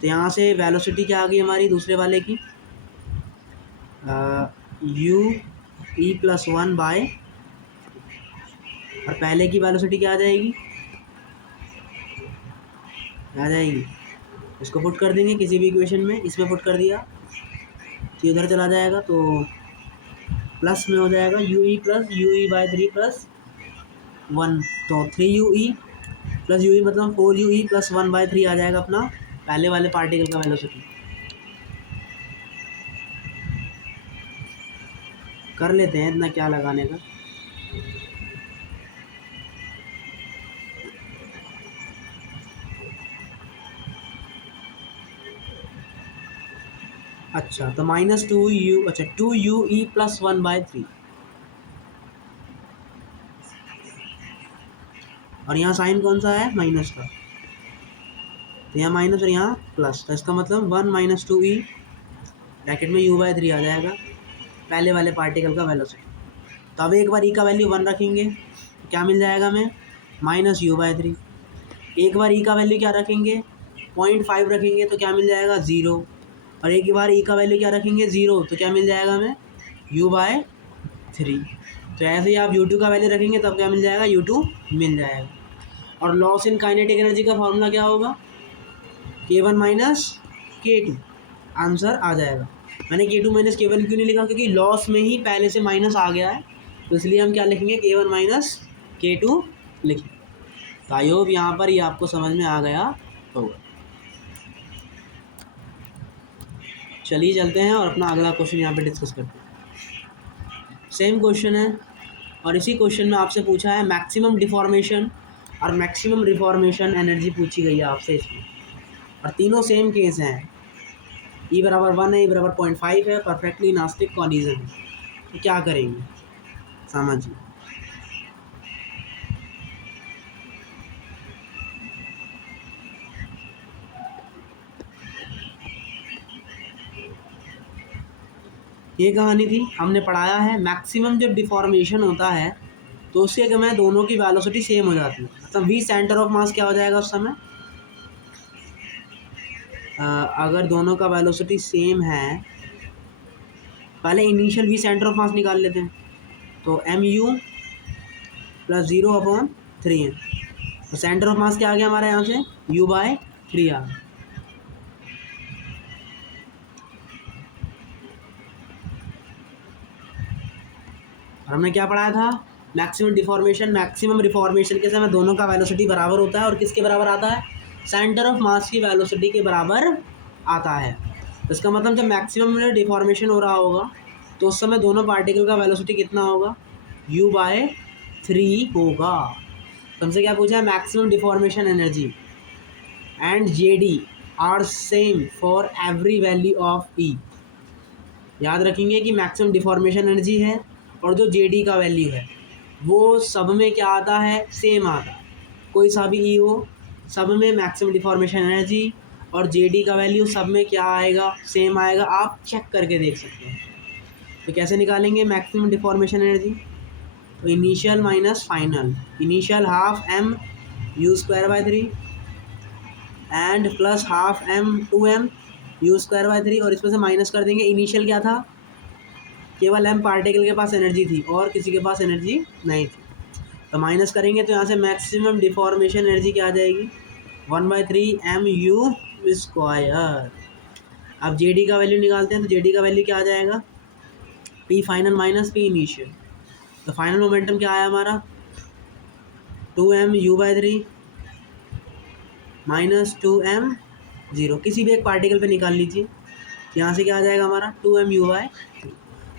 तो यहाँ से वेलोसिटी क्या आ गई हमारी दूसरे वाले की, यू ई प्लस 1 बाय, और पहले की वेलोसिटी क्या आ जाएगी, आ जाएगी, इसको पुट कर देंगे किसी भी इक्वेशन में, इसमें पुट कर दिया तो इधर चला जाएगा, तो प्लस में हो जाएगा you E plus you E bye 3 plus 1, तो 3 यू ई प्लस यू ई मतलब 4 यू ई प्लस 1 बाय 3 आ जाएगा अपना पहले वाले पार्टिकल का वेलोसिटी। कर लेते हैं, इतना क्या लगाने का। अच्छा तो माइनस 2u, अच्छा 2u ई प्लस 1 बाय 3, और यहाँ साइन कौन सा है, माइनस का, तो यहाँ माइनस और यहाँ प्लस, तो इसका मतलब 1 माइनस 2e ब्रैकेट में u बाय 3 आ जाएगा पहले वाले पार्टिकल का वेलोसिटी। तो अब एक बार e का वैल्यू 1 रखेंगे तो क्या मिल जाएगा हमें, माइनस यू बाय 3। एक बार e का वैल्यू क्या रखेंगे, 0.5 रखेंगे तो क्या मिल जाएगा 0, और एक बार e का वैल्यू क्या रखेंगे 0 तो क्या मिल जाएगा हमें u बाय 3। तो ऐसे ही आप u2 का वैल्यू रखेंगे तब क्या मिल जाएगा, u2 मिल जाएगा। और लॉस इन काइनेटिक एनर्जी का फॉर्मूला क्या होगा, k1 माइनस k2, आंसर आ जाएगा। मैंने k2 माइनस k1 क्यों नहीं लिखा, क्योंकि लॉस में ही पहले से माइनस आ गया है, तो इसलिए हम क्या लिखेंगे, k1 माइनस k2 लिखेंगे। तो आई होप यहाँ पर ये आपको समझ में आ गया होगा। चलिए चलते हैं और अपना अगला क्वेश्चन यहाँ पे डिस्कस करते हैं। सेम क्वेश्चन है और इसी क्वेश्चन में आपसे पूछा है मैक्सिमम डिफॉर्मेशन और मैक्सिमम रिफॉर्मेशन एनर्जी पूछी गई है आपसे इसमें, और तीनों सेम केस हैं। ई बराबर 1 है, ई बराबर 0.5 है, परफेक्टली इलास्टिक कॉलिजन है। तो क्या करेंगे समझिए। ये कहानी थी, हमने पढ़ाया है मैक्सिमम जब डिफॉर्मेशन होता है तो उससे क्या मैं दोनों की वेलोसिटी सेम हो जाती है, मतलब वी सेंटर ऑफ मास क्या हो जाएगा उस समय, अगर दोनों का वेलोसिटी सेम है, पहले initial V centre of mass निकाल लेते हैं, तो एम यू प्लस 0/3 है। तो सेंटर ऑफ मास क्या आ गया हमारा यहाँ से, U/3 आ गया। और हमने क्या पढ़ाया था, मैक्सिमम डिफॉर्मेशन मैक्सिमम रिफॉर्मेशन के समय दोनों का वेलोसिटी बराबर होता है, और किसके बराबर आता है, सेंटर ऑफ मास की वेलोसिटी के बराबर आता है। तो इसका मतलब जब मैक्सिमम डिफॉर्मेशन हो रहा होगा तो उस समय दोनों पार्टिकल का वेलोसिटी कितना होगा, U/3 होगा। तो हमसे क्या पूछा है, maximum deformation energy and JD are same for every value of E। याद रखेंगे कि मैक्सिमम डिफॉर्मेशन एनर्जी है और जो JD का वैल्यू है वो सब में क्या आता है, सेम आता है। कोई सा भी E हो, सब में मैक्सिमम डिफॉर्मेशन एनर्जी और JD का वैल्यू सब में क्या आएगा, सेम आएगा। आप चेक करके देख सकते हैं। तो कैसे निकालेंगे मैक्सिमम डिफॉर्मेशन एनर्जी, तो initial minus final, initial half m U²/3 and plus half m 2m U²/3, और इसमें से माइनस कर देंगे। इनिशियल क्या था, केवल m पार्टिकल के पास एनर्जी थी और किसी के पास एनर्जी नहीं थी, तो माइनस करेंगे तो यहाँ से मैक्सिमम डिफॉर्मेशन एनर्जी क्या आ जाएगी, 1/3 mu²। अब JD का वैल्यू निकालते हैं, तो JD का वैल्यू क्या आ जाएगा, P final minus P initial. तो फाइनल मोमेंटम क्या आया हमारा, 2m U/3 माइनस 2m 0। किसी भी एक पार्टिकल पे निकाल लीजिए, यहाँ से क्या आ जाएगा हमारा 2m U/3।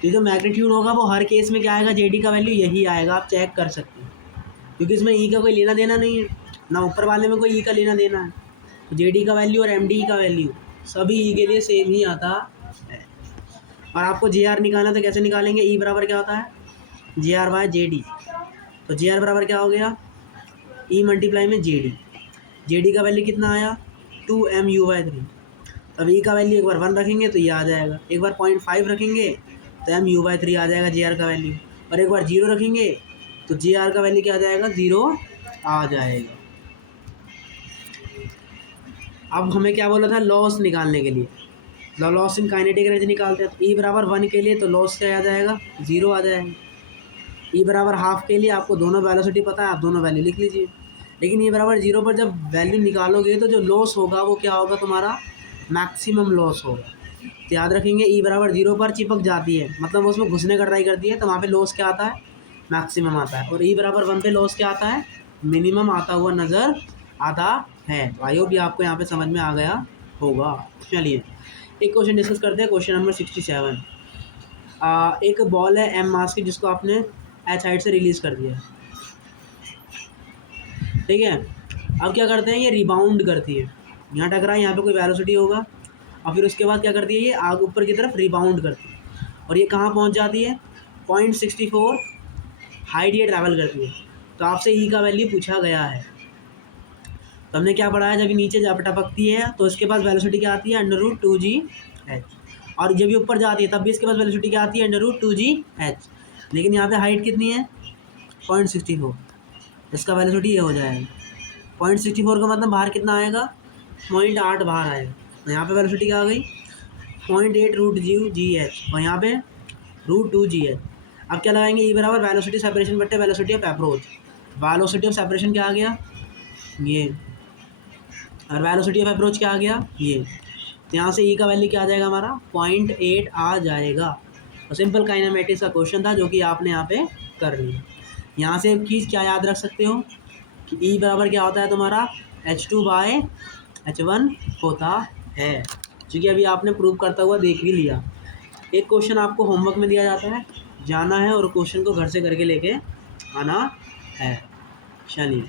ये जो मैग्नीट्यूड होगा वो हर केस में क्या आएगा, JD का वैल्यू यही आएगा। आप चेक कर सकते हैं क्योंकि इसमें E का कोई लेना देना नहीं है, ना ऊपर वाले में कोई E का लेना देना है। तो JD का वैल्यू और MD का वैल्यू सभी E के लिए सेम ही आता है। और आपको JR निकालना, तो कैसे निकालेंगे, E बराबर क्या होता है, JR/JD। तो JR बराबर क्या हो गया, E मल्टीप्लाई में JD। JD का वैल्यू कितना आया, 2m U/3। अब E का वैल्यू एक बार 1 रखेंगे तो ये आ जाएगा, एक बार 0.5 रखेंगे तो m U/3 आ जाएगा JR का वैल्यू, और एक बार 0 रखेंगे तो JR का वैल्यू क्या आ जाएगा, 0 आ जाएगा। अब हमें क्या बोला था, लॉस निकालने के लिए, लॉस इन काइनेटिक एनर्जी निकालते हैं। तो E बराबर 1 के लिए तो लॉस क्या आ जाएगा, 0 आ जाएगा। E बराबर हाफ के लिए आपको दोनों वेलोसिटी पता है, आप दोनों वैल्यू लिख लीजिए। लेकिन E बराबर 0 पर जब वैल्यू निकालोगे तो जो लॉस होगा वो क्या होगा, तुम्हारा मैक्सिमम लॉस होगा। तो याद रखेंगे E बराबर 0 पर चिपक जाती है, मतलब वो उसमें घुसने का ट्राई करती है, तो वहाँ पे लॉस क्या आता है, मैक्सिमम आता है। और E बराबर 1 पे लॉस क्या आता है, मिनिमम आता हुआ नज़र आता है। तो आई होप ये आपको यहाँ पे समझ में आ गया होगा। चलिए एक क्वेश्चन डिस्कस करते हैं, क्वेश्चन नंबर 67। एक बॉल है m मास की जिसको आपने h हाइट से रिलीज़ कर दिया, ठीक है। अब क्या करते हैं, ये रिबाउंड करती है, यहाँ टकरा है, यहाँ पे कोई वेलोसिटी होगा, और फिर उसके बाद क्या करती है, ये आगे ऊपर की तरफ रिबाउंड करती है, और ये कहाँ पहुँच जाती है, 0.64 हाइट ये ट्रैवल करती है। तो आपसे E का वैल्यू पूछा गया है। तो हमने क्या पढ़ा है, जब ये नीचे जब टपकती है तो इसके पास वेलोसिटी क्या आती है, √2gh, और जब ये ऊपर जाती है तब भी इसके पास वेलोसिटी क्या आती है, √2gh। लेकिन यहाँ पे हाइट कितनी है, 0.64, इसका वेलोसिटी ये हो जाएगा। 0.64 का मतलब बाहर कितना आएगा, 0.8 बाहर आएगा। तो यहाँ पे वेलोसिटी क्या आ गई, 0.8 √gh, और यहाँ पे √2gh। अब क्या लगाएंगे, E बराबर वेलोसिटी सेपरेशन बट्टे velocity of approach. Velocity of separation क्या आ गया, ये, और वेलोसिटी ऑफ अप्रोच क्या आ गया, ये। तो यहाँ से E का वैल्यू क्या आ जाएगा हमारा, 0.8 आ जाएगा। तो सिंपल काइनेमेटिक्स का क्वेश्चन था जो कि आपने यहाँ पे कर लिया। यहाँ से एक चीज़ क्या याद रख सकते हो कि E बराबर क्या होता है तुम्हारा, H2/H1 होता है, क्योंकि अभी आपने प्रूव करता हुआ देख भी लिया। एक क्वेश्चन आपको होमवर्क में दिया जाता है, जाना है और क्वेश्चन को घर से करके लेके आना है। चलिए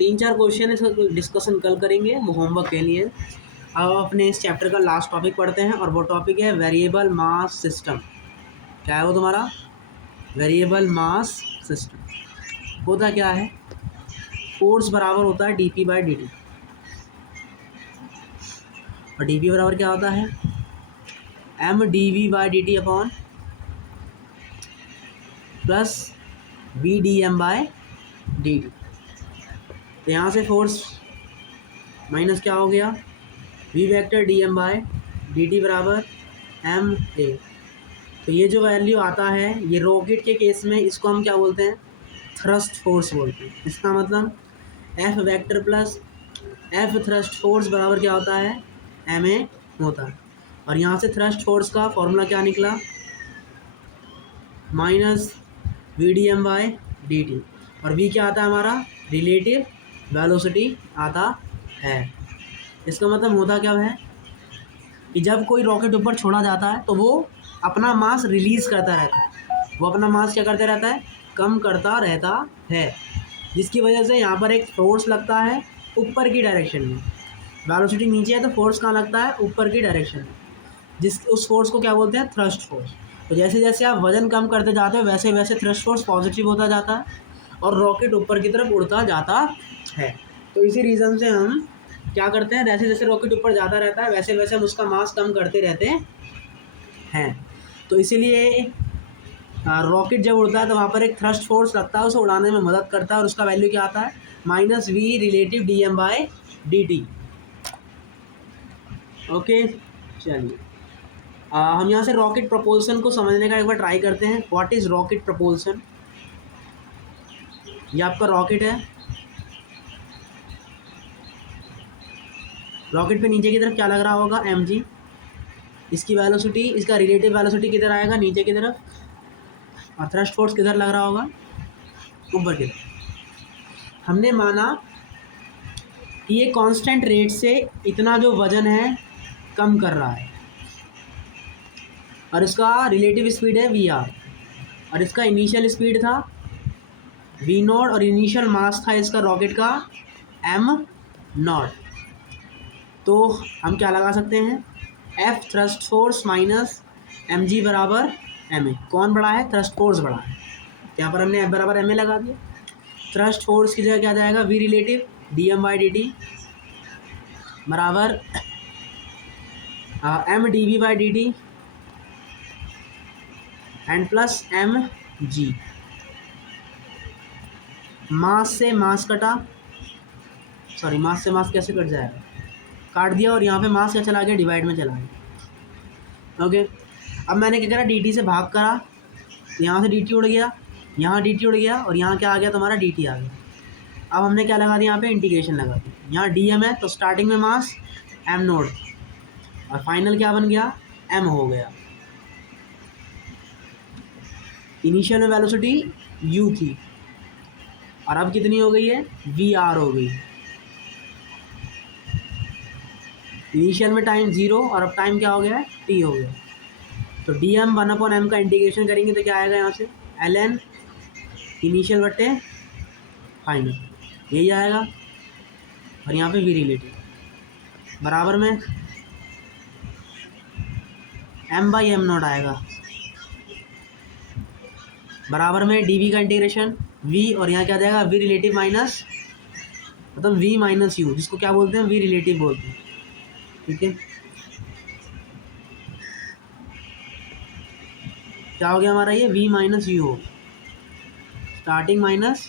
3-4 क्वेश्चन है, डिस्कशन कल करेंगे, वो होमवर्क के लिए। अब अपने इस चैप्टर का लास्ट टॉपिक पढ़ते हैं, और वो टॉपिक है वेरिएबल मास सिस्टम। क्या है वो तुम्हारा, वेरिएबल मास सिस्टम। होता क्या है, फोर्स बराबर होता है dp/dt, और dp बराबर क्या होता है, M D V by D T upon plus V D M by D T. तो यहाँ से फोर्स माइनस क्या हो गया, V vector D M by D T बराबर एम ए। तो ये जो वैल्यू आता है, ये रॉकेट के केस में इसको हम क्या बोलते हैं, थ्रस्ट फोर्स बोलते हैं। इसका मतलब F vector plus F thrust force बराबर क्या होता है, एम ए होता है। और यहाँ से थ्रस्ट फोर्स का फॉर्मूला क्या निकला, minus V D M by D T. और वी क्या आता है हमारा, रिलेटिव वेलोसिटी आता है। इसका मतलब होता क्या है कि जब कोई रॉकेट ऊपर छोड़ा जाता है तो वो अपना मास रिलीज़ करता रहता है, वो अपना मास क्या करता रहता है, कम करता रहता है, जिसकी वजह से यहाँ पर एक फोर्स लगता है ऊपर की डायरेक्शन में। वेलोसिटी नीचे है तो फोर्स कहाँ लगता है, ऊपर की डायरेक्शन में, उस फोर्स को क्या बोलते हैं, थ्रस्ट फोर्स। तो जैसे जैसे आप वज़न कम करते जाते हो वैसे वैसे थ्रस्ट फोर्स पॉजिटिव होता जाता है और रॉकेट ऊपर की तरफ उड़ता जाता है। तो इसी रीज़न से हम क्या करते हैं, जैसे जैसे रॉकेट ऊपर जाता रहता है वैसे वैसे हम उसका मास कम करते रहते हैं। तो इसीलिए रॉकेट जब उड़ता है तो वहाँ पर एक थ्रस्ट फोर्स लगता है, उसे उड़ाने में मदद करता है, और उसका वैल्यू क्या आता है, minus V relative D M by D T. Okay, चलिए हम यहाँ से रॉकेट प्रपोल्सन को समझने का एक बार ट्राई करते हैं। What is rocket propulsion. ये आपका रॉकेट है, रॉकेट पे नीचे की तरफ क्या लग रहा होगा, एम जी। इसकी वेलोसिटी, इसका रिलेटिव वेलोसिटी किधर आएगा, नीचे की तरफ, और थ्रस्ट फोर्स किधर लग रहा होगा, ऊपर की तरफ। हमने माना कि ये कांस्टेंट रेट से इतना जो वज़न है कम कर रहा है, और इसका रिलेटिव स्पीड है वी आर, और इसका इनिशियल स्पीड था वी नॉट, और इनिशियल मास था इसका रॉकेट का एम नॉट। तो हम क्या लगा सकते हैं, F thrust force minus M G बराबर एम ए। कौन बड़ा है, थ्रस्ट फोर्स बड़ा है, यहाँ पर हमने एफ बराबर एम ए लगा दिया। थ्रस्ट फोर्स की जगह क्या जाएगा, V relative D M by D T बराबर M D V by D T and plus M G. Mass से मास कटा, सॉरी मास से मास कैसे कट जाएगा, काट दिया, और यहाँ पे मास क्या चला गया, डिवाइड में चला गया। ओके, अब मैंने क्या करा, डी टी से भाग करा, यहाँ से डी टी उड़ गया, यहाँ डी टी उड़ गया, और यहाँ क्या आ गया तुम्हारा, डी टी आ गया। अब हमने क्या लगा दिया, यहाँ पे इंटीग्रेशन लगा दी। यहाँ डी एम है तो स्टार्टिंग में मास एम नोट, और फाइनल क्या बन गया, एम हो गया। इनिशियल में वेलोसिटी यू थी, और अब कितनी हो गई है, वी आर हो गई। इनिशियल में टाइम 0 और अब टाइम क्या हो गया है, टी हो गया। तो डी एम 1/m का इंटीग्रेशन करेंगे तो क्या आएगा, यहाँ से एल एन इनिशियल बट्टे फाइनल, यही आएगा। और यहाँ पे वी रिलेटिव बराबर में एम बाई एम नॉट आएगा, बराबर में डी वी का इंटीग्रेशन वी, और यहाँ क्या आ जाएगा, वी रिलेटिव माइनस, मतलब वी माइनस यू, जिसको क्या बोलते हैं, वी रिलेटिव बोलते हैं। ठीक है, क्या हो गया हमारा, ये वी माइनस यू हो, starting minus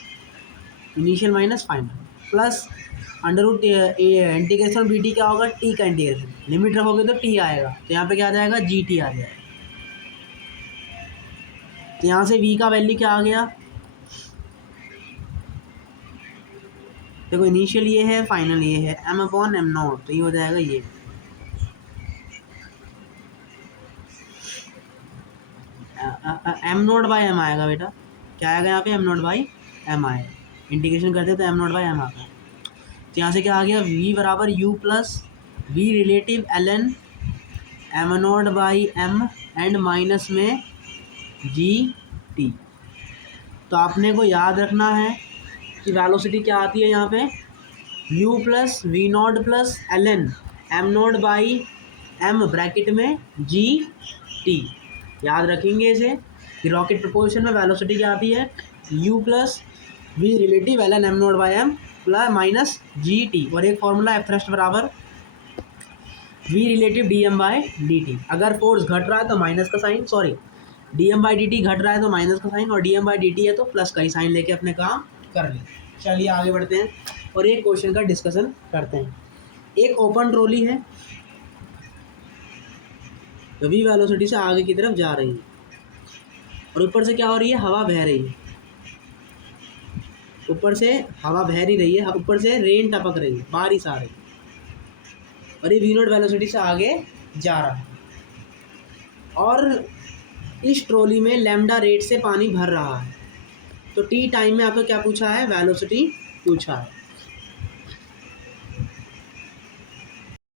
initial minus final, plus under root integration B T क्या होगा, टी का इंटीग्रेशन, लिमिट रखोगे तो टी आएगा, तो यहाँ पे क्या आ जाएगा, जी टी आ जाएगा। तो यहाँ से वी का वैल्यू क्या आ गया, देखो इनिशियल ये है, फाइनल ये है, एम अपॉन एम नॉट, तो ये हो जाएगा ये एम नॉट बाई एम आएगा बेटा, क्या आएगा यहाँ पे, एम नॉट बाई एम आएगा, इंटीग्रेशन करते तो एम नॉट बाई एम आता है। तो यहाँ से क्या आ गया, वी बराबर U plus V relative L N M not by M and minus में जी टी। तो आपने को याद रखना है कि वेलोसिटी क्या आती है यहाँ पे, U plus V not plus L N M not by M bracket में जी टी। याद रखेंगे इसे कि रॉकेट प्रपोल्शन में वेलोसिटी क्या आती है, U plus V relative L N M not by M plus minus G T, और एक फॉर्मूला एफ थ्रस्ट बराबर V relative D M by D T. अगर फोर्स घट रहा है तो माइनस का sign, sorry D M by D T घट रहा है तो माइनस का साइन, और D M by D T है तो प्लस का ही साइन लेके अपने काम कर ले। चलिए आगे बढ़ते हैं और एक क्वेश्चन का डिस्कशन करते हैं। एक ओपन ट्रॉली है, वी वेलोसिटी से आगे की तरफ जा रही है और ऊपर से क्या हो रही है, हवा बह रही है, ऊपर से हवा बह ही रही है, ऊपर से रेन टपक रही है, बारिश आ रही है और ये वी नॉट वेलोसिटी से आगे जा रहा है और इस ट्रॉली में लैम्डा रेट से पानी भर रहा है। तो टी टाइम में आपको क्या पूछा है, वेलोसिटी पूछा है।